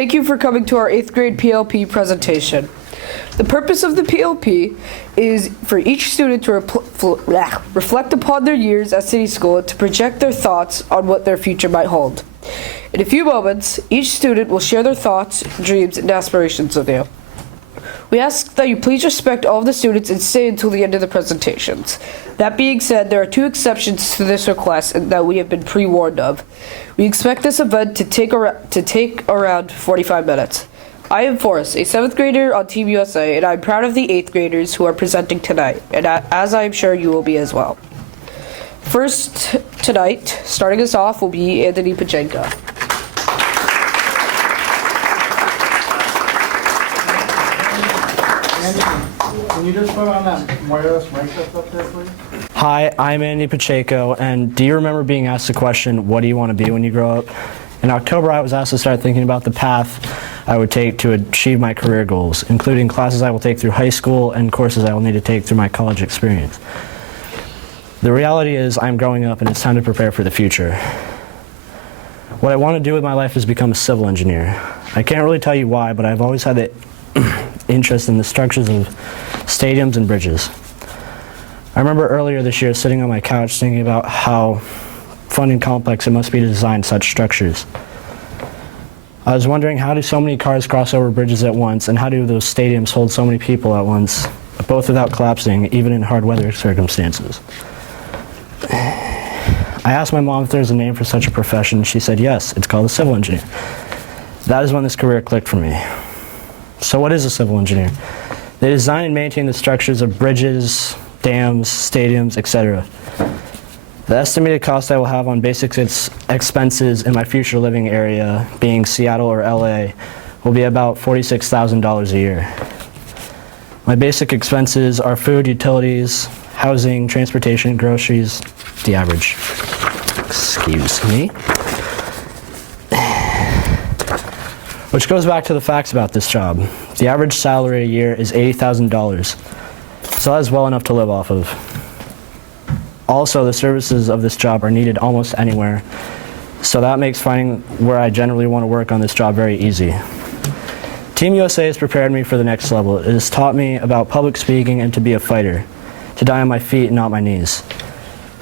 Thank you for coming to our 8th grade PLP presentation. The purpose of the PLP is for each student to reflect upon their years at City School and to project their thoughts on what their future might hold. In a few moments, each student will share their thoughts, dreams, and aspirations with you. We ask that you please respect all of the students and stay until the end of the presentations. That being said, there are 2 exceptions to this request that we have been pre-warned of. We expect this event to take around 45 minutes. I am Forrest, a 7th grader on Team USA, and I'm proud of the 8th graders who are presenting tonight, and as I'm sure you will be as well. First tonight, starting us off, will be Anthony Pacheco. Can you just put on that wireless mic that's up there, please? Hi, I'm Andy Pacheco, and do you remember being asked the question, what do you want to be when you grow up? In October, I was asked to start thinking about the path I would take to achieve my career goals, including classes I will take through high school and courses I will need to take through my college experience. The reality is I'm growing up and it's time to prepare for the future. What I want to do with my life is become a civil engineer. I can't really tell you why, but I've always had the interest in the structures of stadiums and bridges. I remember earlier this year sitting on my couch thinking about how fun and complex it must be to design such structures. I was wondering, how do so many cars cross over bridges at once, and how do those stadiums hold so many people at once, both without collapsing, even in hard weather circumstances? I asked my mom if there's a name for such a profession. She said yes, it's called a civil engineer. That is when this career clicked for me. So what is a civil engineer? They design and maintain the structures of bridges, dams, stadiums, etc. The estimated cost I will have on basic expenses in my future living area, being Seattle or LA, will be about $46,000 a year. My basic expenses are food, utilities, housing, transportation, groceries, the average. Excuse me. Which goes back to the facts about this job. The average salary a year is $80,000, so that is well enough to live off of. Also, the services of this job are needed almost anywhere, so that makes finding where I generally want to work on this job very easy. Team USA has prepared me for the next level. It has taught me about public speaking and to be a fighter, to die on my feet and not my knees.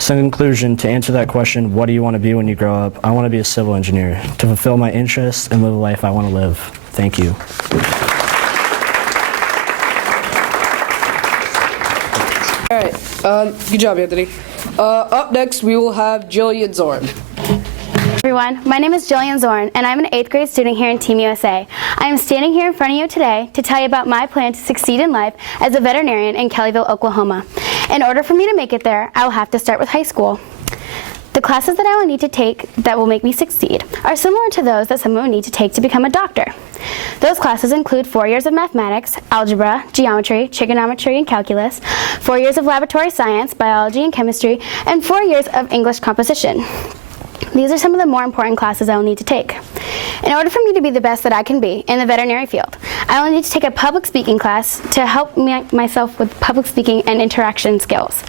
So in conclusion, to answer that question, what do you want to be when you grow up? I want to be a civil engineer, to fulfill my interests and live the life I want to live. Thank you. All right, good job, Anthony. Up next, we will have Julian Zoran. Everyone, my name is Julian Zoran, and I'm an 8th grade student here in Team USA. I am standing here in front of you today to tell you about my plan to succeed in life as a veterinarian in Kellyville, Oklahoma. In order for me to make it there, I will have to start with high school. The classes that I will need to take that will make me succeed are similar to those that someone will need to take to become a doctor. Those classes include 4 years of mathematics, algebra, geometry, trigonometry, and calculus, 4 years of laboratory science, biology, and chemistry, and 4 years of English composition. These are some of the more important classes I will need to take. In order for me to be the best that I can be in the veterinary field, I will need to take a public speaking class to help myself with public speaking and interaction skills.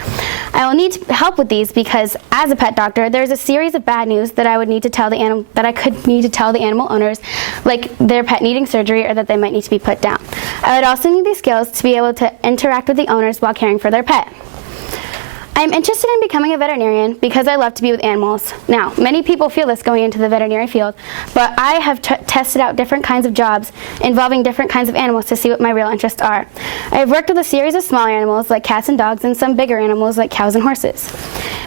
I will need help with these because, as a pet doctor, there's a series of bad news that I would need to tell the animal owners, like their pet needing surgery or that they might need to be put down. I would also need these skills to be able to interact with the owners while caring for their pet. I am interested in becoming a veterinarian because I love to be with animals. Now, many people feel this going into the veterinary field, but I have tested out different kinds of jobs involving different kinds of animals to see what my real interests are. I have worked with a series of smaller animals like cats and dogs and some bigger animals like cows and horses.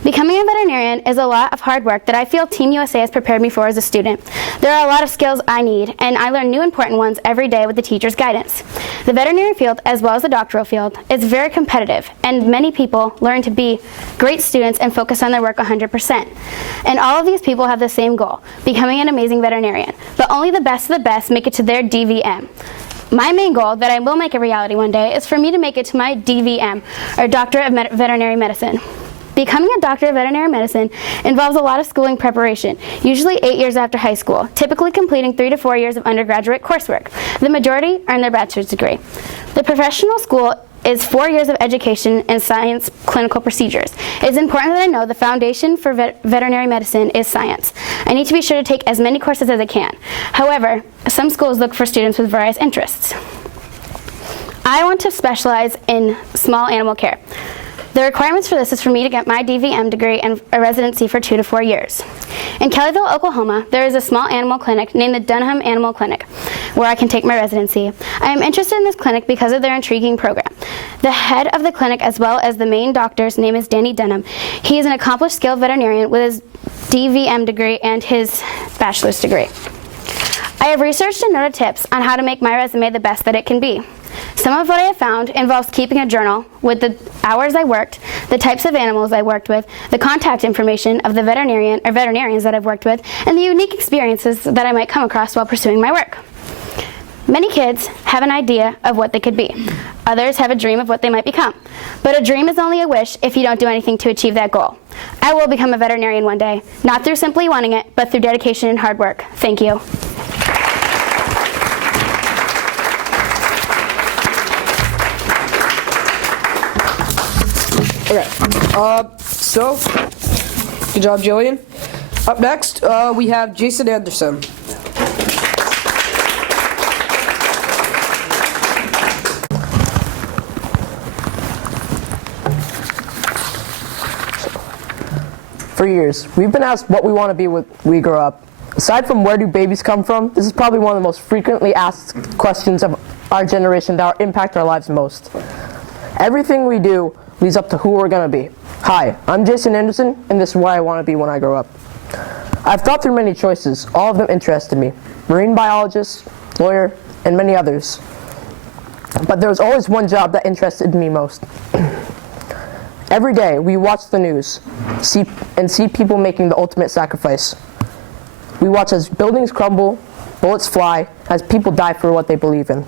Becoming a veterinarian is a lot of hard work that I feel Team USA has prepared me for as a student. There are a lot of skills I need, and I learn new important ones every day with the teacher's guidance. The veterinary field, as well as the doctoral field, is very competitive, and many people learn to be great students and focus on their work 100%. And all of these people have the same goal, becoming an amazing veterinarian. But only the best of the best make it to their DVM. My main goal, that I will make a reality one day, is for me to make it to my DVM, or Doctorate of Veterinary Medicine. Becoming a doctor of veterinary medicine involves a lot of schooling preparation, usually 8 years after high school, typically completing 3 to 4 years of undergraduate coursework. The majority earn their bachelor's degree. The professional school is 4 years of education in science clinical procedures. It is important that I know the foundation for veterinary medicine is science. I need to be sure to take as many courses as I can. However, some schools look for students with various interests. I want to specialize in small animal care. The requirements for this is for me to get my DVM degree and a residency for 2 to 4 years. In Kellyville, Oklahoma, there is a small animal clinic named the Dunham Animal Clinic, where I can take my residency. I am interested in this clinic because of their intriguing program. The head of the clinic, as well as the main doctor's name is Danny Dunham. He is an accomplished skilled veterinarian with his DVM degree and his bachelor's degree. I have researched and noted tips on how to make my resume the best that it can be. Some of what I have found involves keeping a journal with the hours I worked, the types of animals I worked with, the contact information of the veterinarian or veterinarians that I've worked with, and the unique experiences that I might come across while pursuing my work. Many kids have an idea of what they could be. Others have a dream of what they might become. But a dream is only a wish if you don't do anything to achieve that goal. I will become a veterinarian one day, not through simply wanting it, but through dedication and hard work. Thank you. Okay, so, good job, Julian. Up next, we have Jason Anderson. For years, we've been asked what we want to be when we grow up. Aside from where do babies come from, this is probably one of the most frequently asked questions of our generation that impact our lives most. Everything we do leads up to who we're going to be. Hi, I'm Jason Anderson, and this is what I want to be when I grow up. I've thought through many choices, all of them interested me. Marine biologist, lawyer, and many others. But there was always one job that interested me most. Every day, we watch the news, see people making the ultimate sacrifice. We watch as buildings crumble, bullets fly, as people die for what they believe in.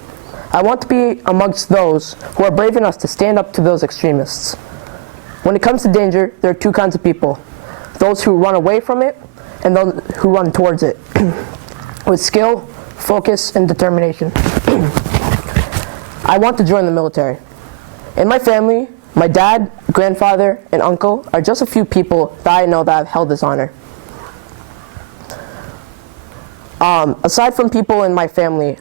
I want to be amongst those who are brave enough to stand up to those extremists. When it comes to danger, there are two kinds of people. Those who run away from it, and those who run towards it. With skill, focus, and determination. I want to join the military. In my family, my dad, grandfather, and uncle are just a few people that I know that have held this honor. Aside from people in my family,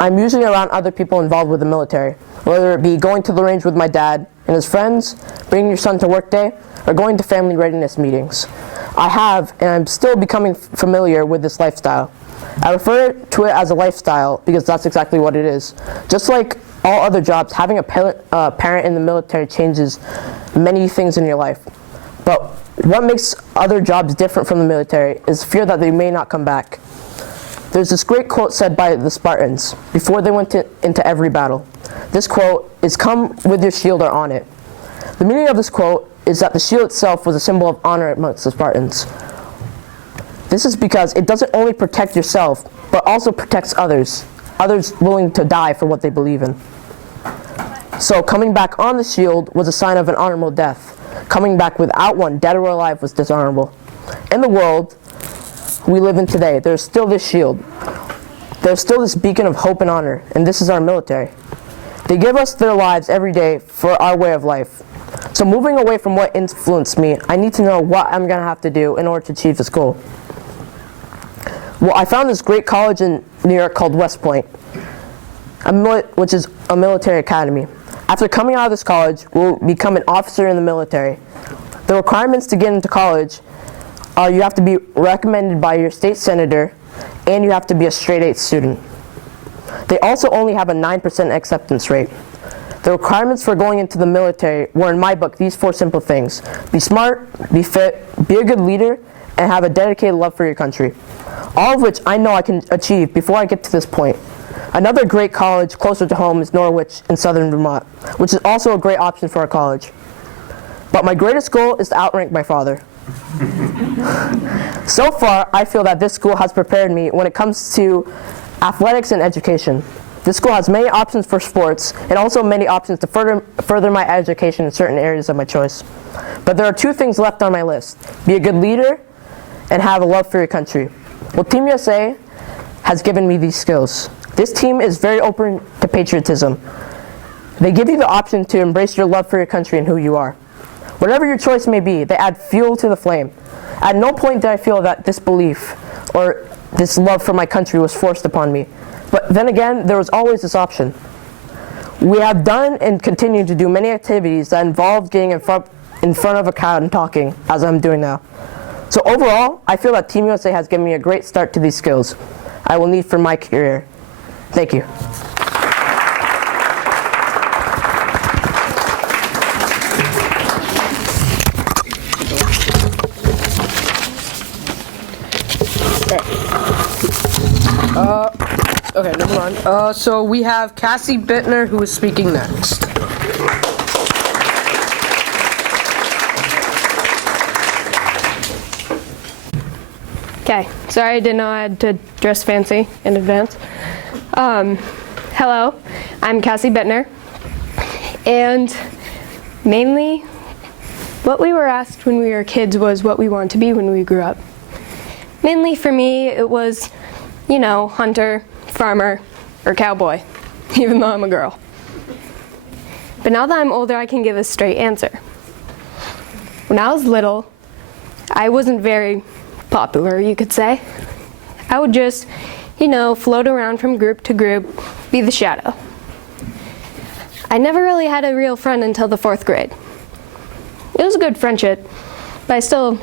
I'm usually around other people involved with the military, whether it be going to the range with my dad and his friends, bringing your son to work day, or going to family readiness meetings. I have, and I'm still becoming familiar with this lifestyle. I refer to it as a lifestyle because that's exactly what it is. Just like all other jobs, having a parent in the military changes many things in your life. But what makes other jobs different from the military is fear that they may not come back. There's this great quote said by the Spartans before they went into every battle. This quote is, "Come with your shield or on it." The meaning of this quote is that the shield itself was a symbol of honor amongst the Spartans. This is because it doesn't only protect yourself, but also protects others willing to die for what they believe in. So coming back on the shield was a sign of an honorable death. Coming back without one, dead or alive, was dishonorable. In the world we live in today, there's still this shield. There's still this beacon of hope and honor, and this is our military. They give us their lives every day for our way of life. So moving away from what influenced me, I need to know what I'm going to have to do in order to achieve this goal. Well, I found this great college in New York called West Point, which is a military academy. After coming out of this college, we'll become an officer in the military. The requirements to get into college are you have to be recommended by your state senator, and you have to be a straight-A student. They also only have a 9% acceptance rate. The requirements for going into the military were, in my book, these 4 simple things. Be smart, be fit, be a good leader, and have a dedicated love for your country. All of which I know I can achieve before I get to this point. Another great college closer to home is Norwich in southern Vermont, which is also a great option for a college. But my greatest goal is to outrank my father. So far, I feel that this school has prepared me when it comes to athletics and education. This school has many options for sports and also many options to further my education in certain areas of my choice. But there are 2 things left on my list. Be a good leader and have a love for your country. Well, Team USA has given me these skills. This team is very open to patriotism. They give you the option to embrace your love for your country and who you are. Whatever your choice may be, they add fuel to the flame. At no point did I feel that this belief or this love for my country was forced upon me. But then again, there was always this option. We have done and continue to do many activities that involve getting in front of a crowd and talking, as I'm doing now. So overall, I feel that Team USA has given me a great start to these skills I will need for my career. Thank you. Okay, number one. So we have Cassie Buettner, who is speaking next. Okay, sorry I didn't know I had to dress fancy in advance. Hello, I'm Cassie Buettner, and mainly what we were asked when we were kids was what we wanted to be when we grew up. Mainly for me, it was, you know, hunter, farmer, or cowboy, even though I'm a girl. But now that I'm older, I can give a straight answer. When I was little, I wasn't very popular, you could say. I would just, you know, float around from group to group, be the shadow. I never really had a real friend until the 4th grade. It was a good friendship, but I still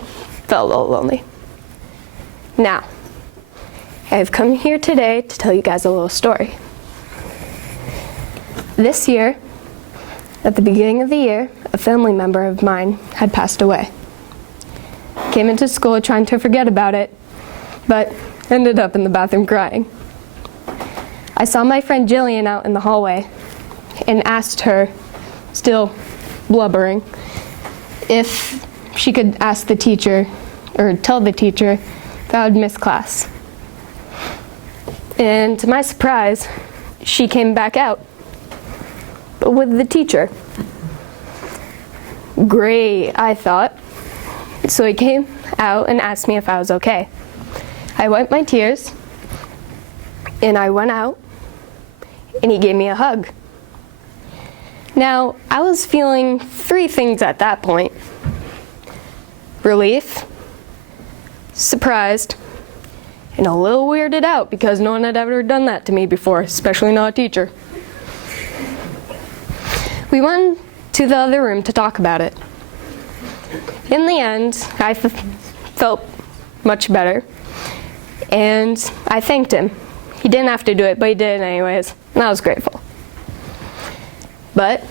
felt a little lonely. Now, I've come here today to tell you guys a little story. This year, at the beginning of the year, a family member of mine had passed away. Came into school trying to forget about it, but ended up in the bathroom crying. I saw my friend Julian out in the hallway and asked her, still blubbering, if she could ask the teacher, or tell the teacher, that I would miss class. And to my surprise, she came back out, but with the teacher. Great, I thought. So he came out and asked me if I was okay. I wiped my tears, and I went out, and he gave me a hug. Now, I was feeling 3 things at that point: relief, surprised, and a little weirded out because no one had ever done that to me before, especially not a teacher. We went to the other room to talk about it. In the end, I felt much better, and I thanked him. He didn't have to do it, but he did it anyways, and I was grateful. But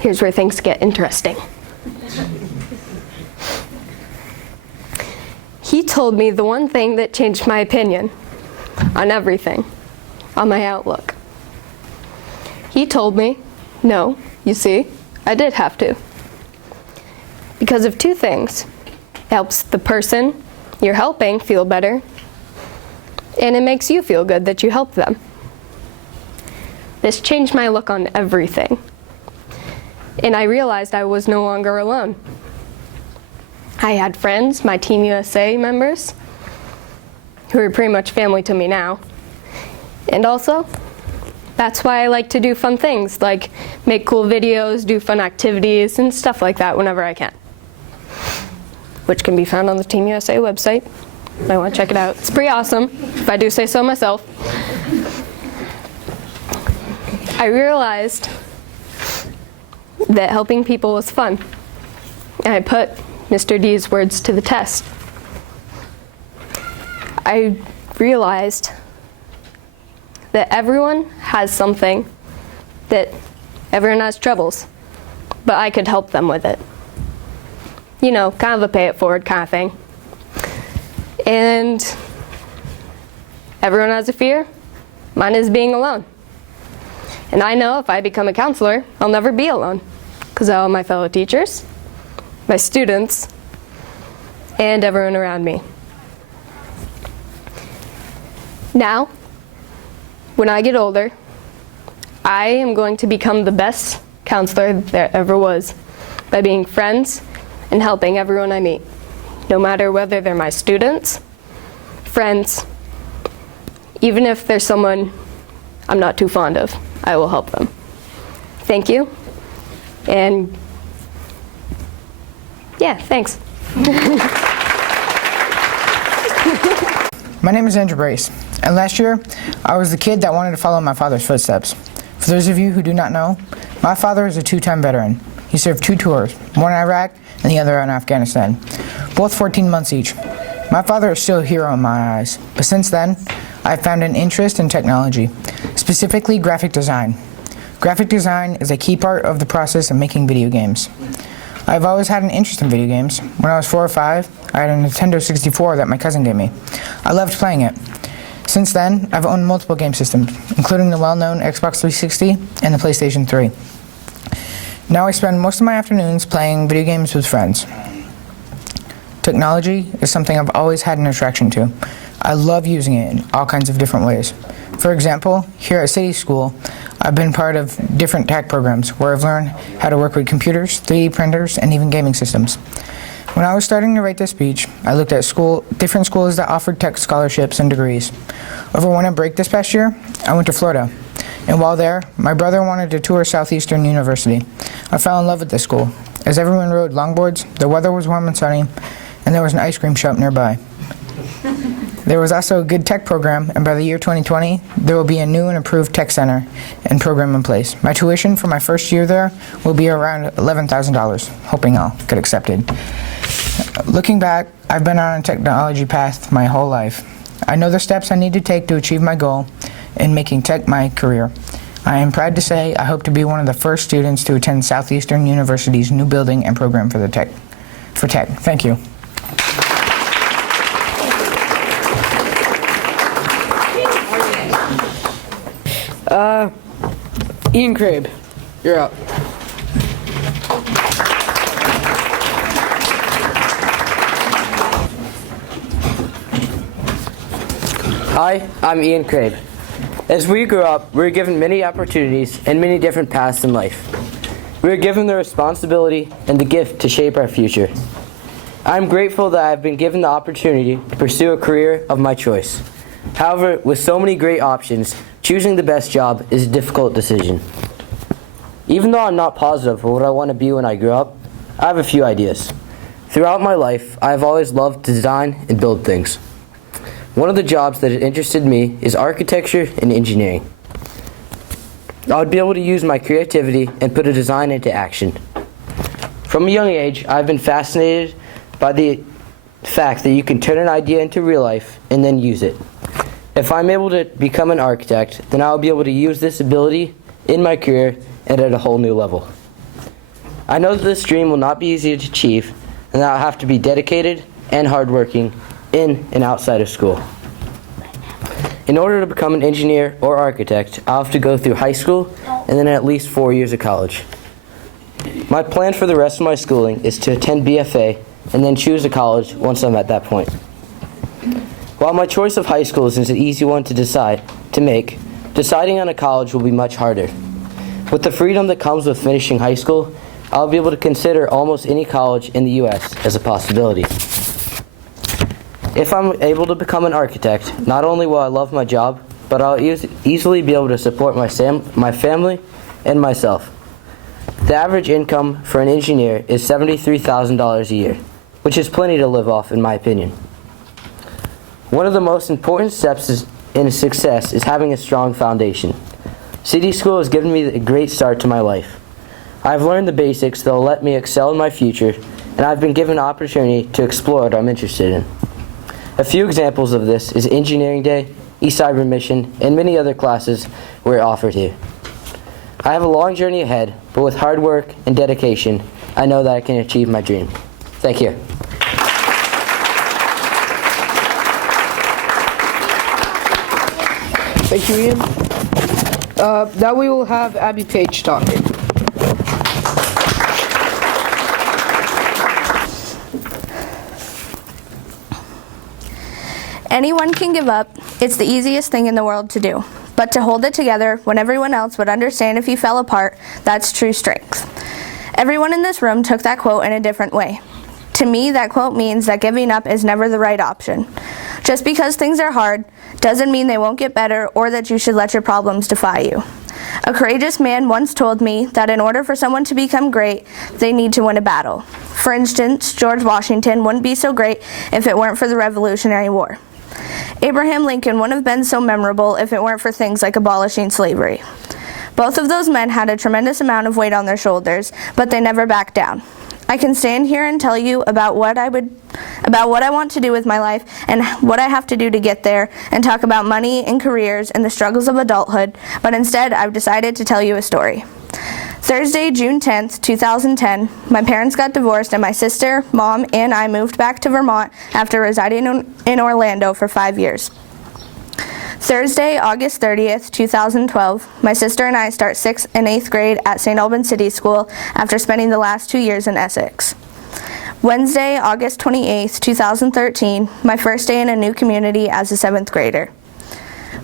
here's where things get interesting. He told me the one thing that changed my opinion on everything, on my outlook. He told me, no, you see, I did have to. Because of 2 things. It helps the person you're helping feel better, and it makes you feel good that you helped them. This changed my look on everything. And I realized I was no longer alone. I had friends, my Team USA members, who are pretty much family to me now. And also, that's why I like to do fun things, like make cool videos, do fun activities, and stuff like that whenever I can. Which can be found on the Team USA website. You might want to check it out. It's pretty awesome, if I do say so myself. I realized that helping people was fun, and I put Mr. D's words to the test. I realized that everyone has something, that everyone has troubles, but I could help them with it. You know, kind of a pay it forward kind of thing. And everyone has a fear. Mine is being alone. And I know if I become a counselor, I'll never be alone, because I have my fellow teachers, my students, and everyone around me. Now, when I get older, I am going to become the best counselor there ever was by being friends and helping everyone I meet, no matter whether they're my students, friends, even if there's someone I'm not too fond of, I will help them. Thank you. And yeah, thanks. My name is Andrew Brace, and last year I was the kid that wanted to follow my father's footsteps. For those of you who do not know, my father is a two-time veteran. He served 2 tours, one in Iraq and the other in Afghanistan, both 14 months each. My father is still a hero in my eyes, but since then, I've found an interest in technology, specifically graphic design. Graphic design is a key part of the process of making video games. I've always had an interest in video games. When I was 4 or 5, I had a Nintendo 64 that my cousin gave me. I loved playing it. Since then, I've owned multiple game systems, including the well-known Xbox 360 and the PlayStation 3. Now I spend most of my afternoons playing video games with friends. Technology is something I've always had an attraction to. I love using it in all kinds of different ways. For example, here at City School, I've been part of different tech programs where I've learned how to work with computers, 3D printers, and even gaming systems. When I was starting to write this speech, I looked at different schools that offered tech scholarships and degrees. Over winter break this past year, I went to Florida. And while there, my brother wanted to tour Southeastern University. I fell in love with this school. As everyone rode longboards, the weather was warm and sunny, and there was an ice cream shop nearby. There was also a good tech program, and by the year 2020, there will be a new and improved tech center and program in place. My tuition for my first year there will be around $11,000, hoping I'll get accepted. Looking back, I've been on a technology path my whole life. I know the steps I need to take to achieve my goal in making tech my career. I am proud to say I hope to be one of the first students to attend Southeastern University's new building and program for tech. Thank you. Ian Crabe, you're up. Hi, I'm Ian Crabe. As we grew up, we were given many opportunities and many different paths in life. We were given the responsibility and the gift to shape our future. I'm grateful that I've been given the opportunity to pursue a career of my choice. However, with so many great options, choosing the best job is a difficult decision. Even though I'm not positive for what I want to be when I grow up, I have a few ideas. Throughout my life, I have always loved to design and build things. One of the jobs that interested me is architecture and engineering. I would be able to use my creativity and put a design into action. From a young age, I've been fascinated by the fact that you can turn an idea into real life and then use it. If I'm able to become an architect, then I'll be able to use this ability in my career and at a whole new level. I know that this dream will not be easy to achieve, and that I'll have to be dedicated and hardworking in and outside of school. In order to become an engineer or architect, I'll have to go through high school and then at least 4 years of college. My plan for the rest of my schooling is to attend BFA and then choose a college once I'm at that point. While my choice of high school is an easy one to make, deciding on a college will be much harder. With the freedom that comes with finishing high school, I'll be able to consider almost any college in the U.S. as a possibility. If I'm able to become an architect, not only will I love my job, but I'll easily be able to support my family and myself. The average income for an engineer is $73,000 a year, which is plenty to live off in my opinion. One of the most important steps in success is having a strong foundation. City School has given me a great start to my life. I've learned the basics that will let me excel in my future, and I've been given an opportunity to explore what I'm interested in. A few examples of this is Engineering Day, eCyber Mission, and many other classes we're offered here. I have a long journey ahead, but with hard work and dedication, I know that I can achieve my dream. Thank you. Thank you, Ian. Now we will have Abby Page talking. Anyone can give up. It's the easiest thing in the world to do. But to hold it together when everyone else would understand if you fell apart, that's true strength. Everyone in this room took that quote in a different way. To me, that quote means that giving up is never the right option. Just because things are hard doesn't mean they won't get better or that you should let your problems defy you. A courageous man once told me that in order for someone to become great, they need to win a battle. For instance, George Washington wouldn't be so great if it weren't for the Revolutionary War. Abraham Lincoln wouldn't have been so memorable if it weren't for things like abolishing slavery. Both of those men had a tremendous amount of weight on their shoulders, but they never backed down. I can stand here and tell you about what I want to do with my life and what I have to do to get there, and talk about money and careers and the struggles of adulthood, but instead I've decided to tell you a story. Thursday, June 10th, 2010, my parents got divorced and my sister, mom, and I moved back to Vermont after residing in Orlando for 5 years. Thursday, August 30th, 2012, my sister and I start 6th and 8th grade at St. Albans City School after spending the last 2 years in Essex. Wednesday, August 28th, 2013, my first day in a new community as a 7th grader.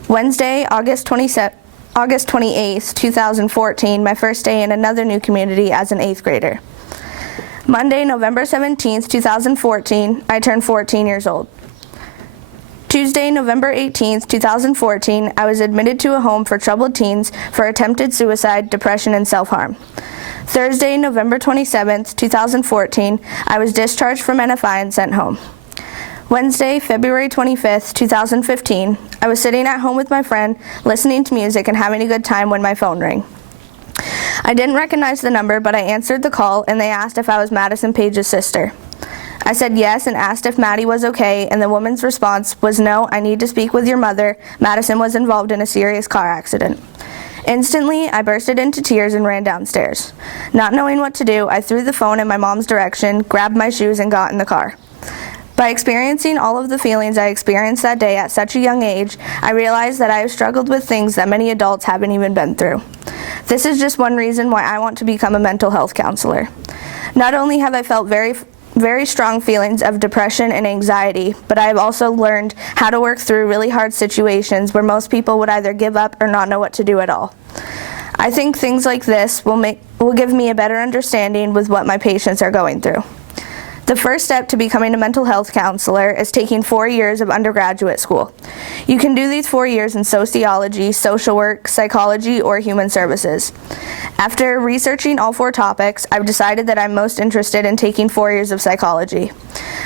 Wednesday, August 28th, 2014, my first day in another new community as an 8th grader. Monday, November 17th, 2014, I turned 14 years old. Tuesday, November 18th, 2014, I was admitted to a home for troubled teens for attempted suicide, depression, and self-harm. Thursday, November 27th, 2014, I was discharged from NFI and sent home. Wednesday, February 25th, 2015, I was sitting at home with my friend, listening to music and having a good time when my phone rang. I didn't recognize the number, but I answered the call and they asked if I was Madison Page's sister. I said yes and asked if Maddie was okay, and the woman's response was, "No, I need to speak with your mother. Madison was involved in a serious car accident." Instantly, I bursted into tears and ran downstairs. Not knowing what to do, I threw the phone in my mom's direction, grabbed my shoes, and got in the car. By experiencing all of the feelings I experienced that day at such a young age, I realized that I have struggled with things that many adults haven't even been through. This is just one reason why I want to become a mental health counselor. Not only have I felt very strong feelings of depression and anxiety, but I have also learned how to work through really hard situations where most people would either give up or not know what to do at all. I think things like this will give me a better understanding with what my patients are going through. The first step to becoming a mental health counselor is taking 4 years of undergraduate school. You can do these 4 years in sociology, social work, psychology, or human services. After researching all 4 topics, I've decided that I'm most interested in taking 4 years of psychology.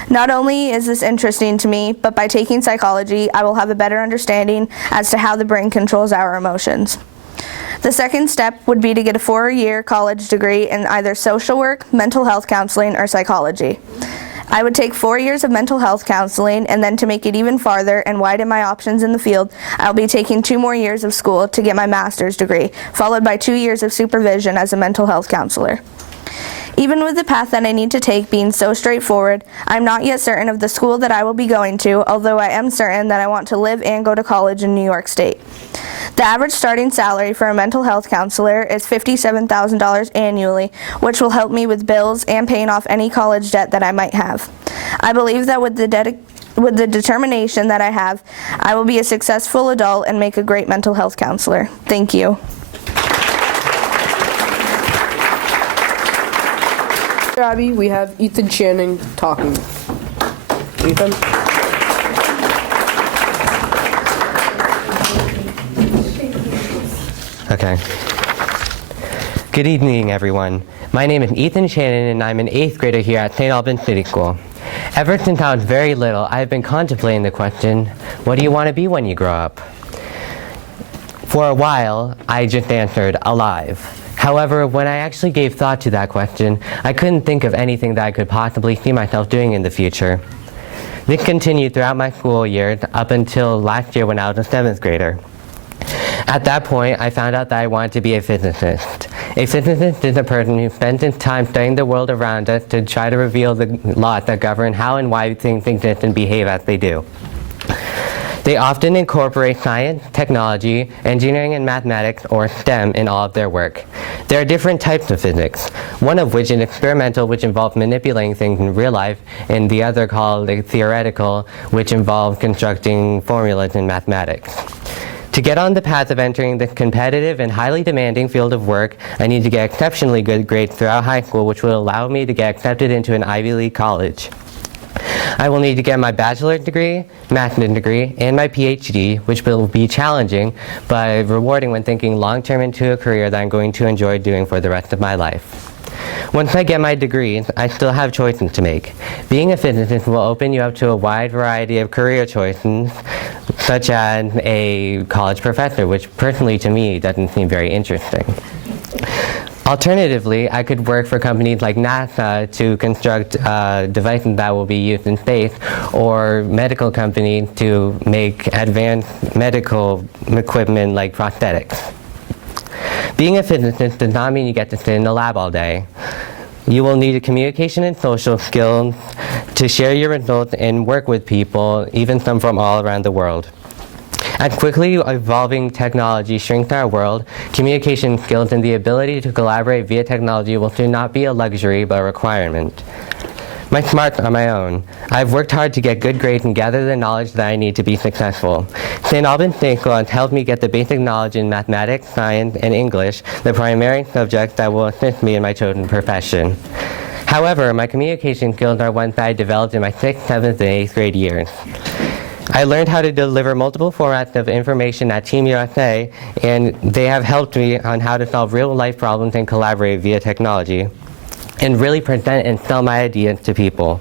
Not only is this interesting to me, but by taking psychology, I will have a better understanding as to how the brain controls our emotions. The second step would be to get a 4-year college degree in either social work, mental health counseling, or psychology. I would take 4 years of mental health counseling, and then to make it even farther and widen my options in the field, I'll be taking 2 more years of school to get my master's degree, followed by 2 years of supervision as a mental health counselor. Even with the path that I need to take being so straightforward, I'm not yet certain of the school that I will be going to, although I am certain that I want to live and go to college in New York State. The average starting salary for a mental health counselor is $57,000 annually, which will help me with bills and paying off any college debt that I might have. I believe that with the determination that I have, I will be a successful adult and make a great mental health counselor. Thank you. Abby, we have Ethan Shannon talking. Ethan? Okay. Good evening, everyone. My name is Ethan Shannon, and I'm an 8th grader here at St. Albans City School. Ever since I was very little, I have been contemplating the question, what do you want to be when you grow up? For a while, I just answered, alive. However, when I actually gave thought to that question, I couldn't think of anything that I could possibly see myself doing in the future. This continued throughout my school years up until last year when I was a 7th grader. At that point, I found out that I wanted to be a physicist. A physicist is a person who spends his time studying the world around us to try to reveal the laws that govern how and why things exist and behave as they do. They often incorporate science, technology, engineering, and mathematics, or STEM, in all of their work. There are different types of physics, one of which is experimental, which involves manipulating things in real life, and the other called theoretical, which involves constructing formulas in mathematics. To get on the path of entering this competitive and highly demanding field of work, I need to get exceptionally good grades throughout high school, which will allow me to get accepted into an Ivy League college. I will need to get my bachelor's degree, master's degree, and my PhD, which will be challenging but rewarding when thinking long-term into a career that I'm going to enjoy doing for the rest of my life. Once I get my degree, I still have choices to make. Being a physicist will open you up to a wide variety of career choices, such as a college professor, which personally to me doesn't seem very interesting. Alternatively, I could work for companies like NASA to construct devices that will be used in space, or medical companies to make advanced medical equipment like prosthetics. Being a physicist does not mean you get to sit in the lab all day. You will need a communication and social skills to share your results and work with people, even some from all around the world. As quickly evolving technology shrinks our world, communication skills and the ability to collaborate via technology will soon not be a luxury but a requirement. My smarts are my own. I've worked hard to get good grades and gather the knowledge that I need to be successful. St. Albans City School has helped me get the basic knowledge in mathematics, science, and English, the primary subjects that will assist me in my chosen profession. However, my communication skills are ones that I developed in my 6th, 7th, and 8th grade years. I learned how to deliver multiple formats of information at Team USA, and they have helped me on how to solve real-life problems and collaborate via technology, and really present and sell my ideas to people.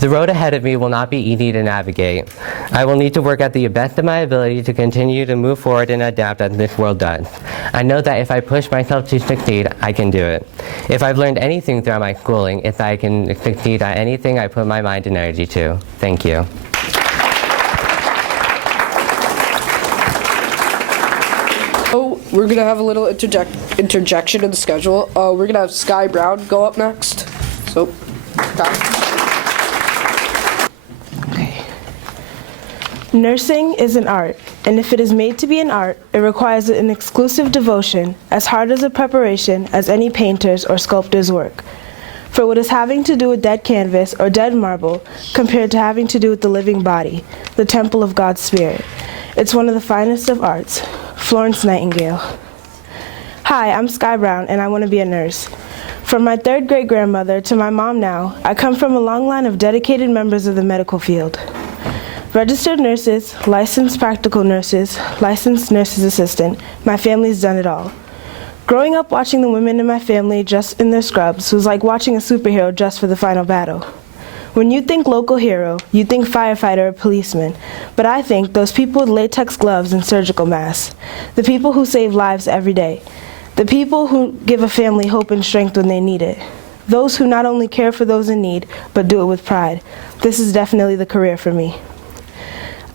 The road ahead of me will not be easy to navigate. I will need to work at the best of my ability to continue to move forward and adapt as this world does. I know that if I push myself to succeed, I can do it. If I've learned anything throughout my schooling, it's that I can succeed at anything I put my mind and energy to. Thank you. So we're gonna have a little interjection in the schedule. We're gonna have Sky Brown go up next. So, Sky. Nursing is an art, and if it is made to be an art, it requires an exclusive devotion, as hard as a preparation as any painter's or sculptor's work. For what is having to do with dead canvas or dead marble compared to having to do with the living body, the temple of God's Spirit. It's one of the finest of arts. Florence Nightingale. Hi, I'm Sky Brown, and I want to be a nurse. From my 3rd great grandmother to my mom now, I come from a long line of dedicated members of the medical field. Registered nurses, licensed practical nurses, licensed nurse's assistant, my family's done it all. Growing up watching the women in my family dressed in their scrubs was like watching a superhero dressed for the final battle. When you think local hero, you think firefighter or policeman, but I think those people with latex gloves and surgical masks, the people who save lives every day, the people who give a family hope and strength when they need it, those who not only care for those in need, but do it with pride. This is definitely the career for me.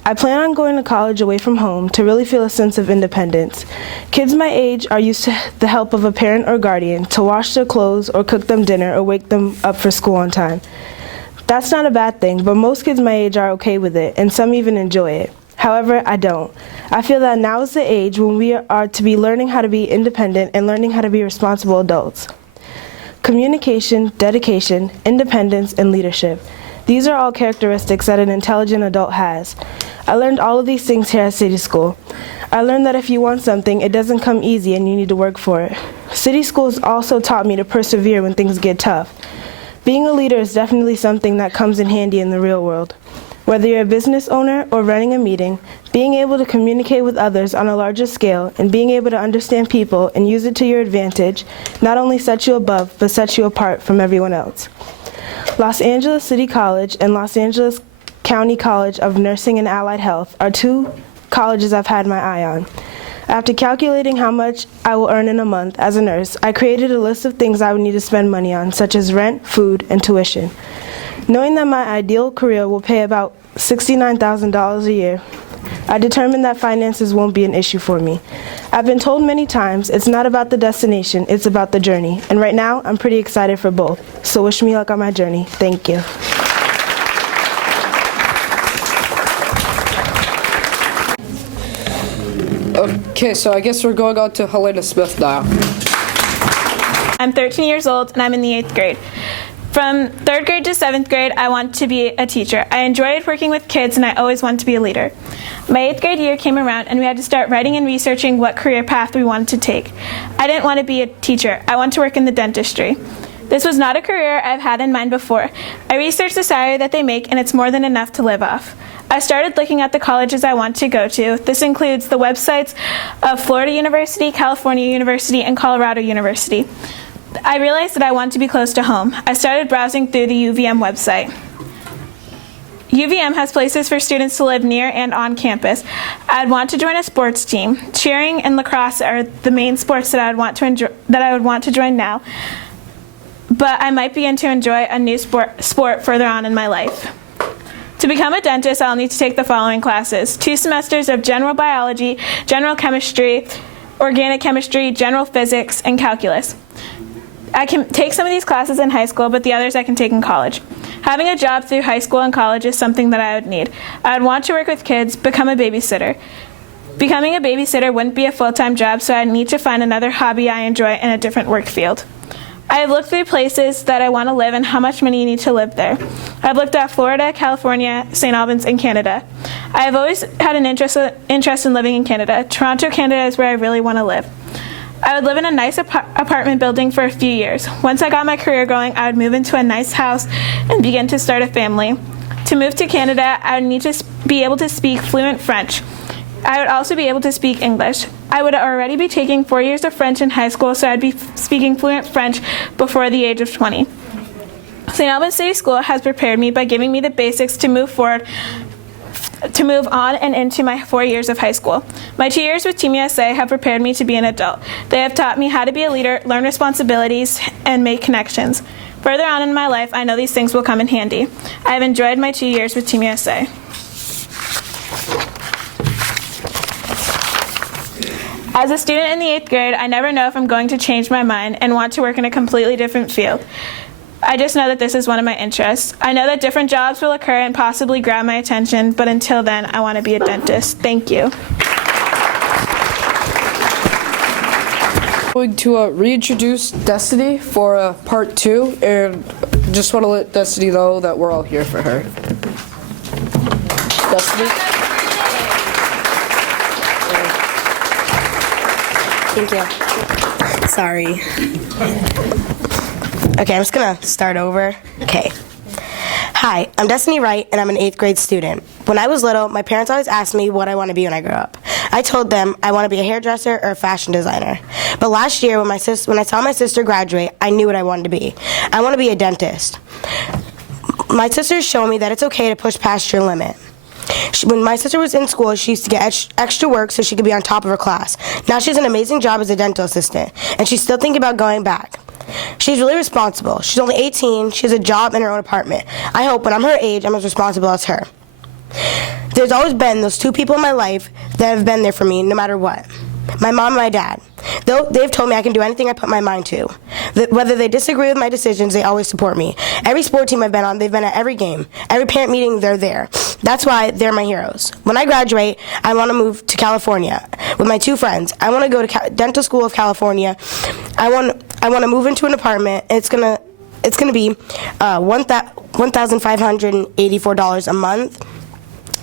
I plan on going to college away from home to really feel a sense of independence. Kids my age are used to the help of a parent or guardian to wash their clothes or cook them dinner or wake them up for school on time. That's not a bad thing, but most kids my age are okay with it, and some even enjoy it. However, I don't. I feel that now is the age when we are to be learning how to be independent and learning how to be responsible adults. Communication, dedication, independence, and leadership. These are all characteristics that an intelligent adult has. I learned all of these things here at City School. I learned that if you want something, it doesn't come easy and you need to work for it. City Schools also taught me to persevere when things get tough. Being a leader is definitely something that comes in handy in the real world. Whether you're a business owner or running a meeting, being able to communicate with others on a larger scale and being able to understand people and use it to your advantage not only sets you above, but sets you apart from everyone else. Los Angeles City College and Los Angeles County College of Nursing and Allied Health are 2 colleges I've had my eye on. After calculating how much I will earn in a month as a nurse, I created a list of things I would need to spend money on, such as rent, food, and tuition. Knowing that my ideal career will pay about $69,000 a year, I determined that finances won't be an issue for me. I've been told many times it's not about the destination, it's about the journey. And right now, I'm pretty excited for both. So wish me luck on my journey. Thank you. Okay, so I guess we're going on to Helena Smith now. I'm 13 years old and I'm in the 8th grade. From 3rd grade to 7th grade, I want to be a teacher. I enjoyed working with kids and I always wanted to be a leader. My 8th grade year came around and we had to start writing and researching what career path we wanted to take. I didn't want to be a teacher. I wanted to work in the dentistry. This was not a career I've had in mind before. I researched the salary that they make, and it's more than enough to live off. I started looking at the colleges I want to go to. This includes the websites of Florida University, California University, and Colorado University. I realized that I want to be close to home. I started browsing through the UVM website. UVM has places for students to live near and on campus. I'd want to join a sports team. Cheering and lacrosse are the main sports that I would want to join now, but I might begin to enjoy a new sport further on in my life. To become a dentist, I'll need to take the following classes: 2 semesters of general biology, general chemistry, organic chemistry, general physics, and calculus. I can take some of these classes in high school, but the others I can take in college. Having a job through high school and college is something that I would need. I would want to work with kids, become a babysitter. Becoming a babysitter wouldn't be a full-time job, so I'd need to find another hobby I enjoy in a different work field. I have looked through places that I want to live and how much money you need to live there. I've looked at Florida, California, St. Albans, and Canada. I have always had an interest in living in Canada. Toronto, Canada is where I really want to live. I would live in a nice apartment building for a few years. Once I got my career going, I would move into a nice house and begin to start a family. To move to Canada, I would need to be able to speak fluent French. I would also be able to speak English. I would already be taking 4 years of French in high school, so I'd be speaking fluent French before the age of 20. St. Albans City School has prepared me by giving me the basics to move on and into my 4 years of high school. My 2 years with Team USA have prepared me to be an adult. They have taught me how to be a leader, learn responsibilities, and make connections. Further on in my life, I know these things will come in handy. I have enjoyed my 2 years with Team USA. As a student in the 8th grade, I never know if I'm going to change my mind and want to work in a completely different field. I just know that this is one of my interests. I know that different jobs will occur and possibly grab my attention, but until then, I want to be a dentist. Thank you. I'm going to reintroduce Destiny for part 2, and just want to let Destiny know that we're all here for her. Destiny? Thank you. Sorry. Okay, I'm just gonna start over. Okay. Hi, I'm Destiny Wright, and I'm an 8th grade student. When I was little, my parents always asked me what I want to be when I grow up. I told them I want to be a hairdresser or a fashion designer. But last year, when I saw my sister graduate, I knew what I wanted to be. I want to be a dentist. My sisters showed me that it's okay to push past your limit. When my sister was in school, she used to get extra work so she could be on top of her class. Now she has an amazing job as a dental assistant, and she's still thinking about going back. She's really responsible. She's only 18. She has a job in her own apartment. I hope when I'm her age, I'm as responsible as her. There's always been those 2 people in my life that have been there for me no matter what. My mom and my dad. They've told me I can do anything I put my mind to. Whether they disagree with my decisions, they always support me. Every sport team I've been on, they've been at every game. Every parent meeting, they're there. That's why they're my heroes. When I graduate, I want to move to California with my 2 friends. I want to go to Dental School of California. I want to move into an apartment. And it's gonna be $1,584 a month.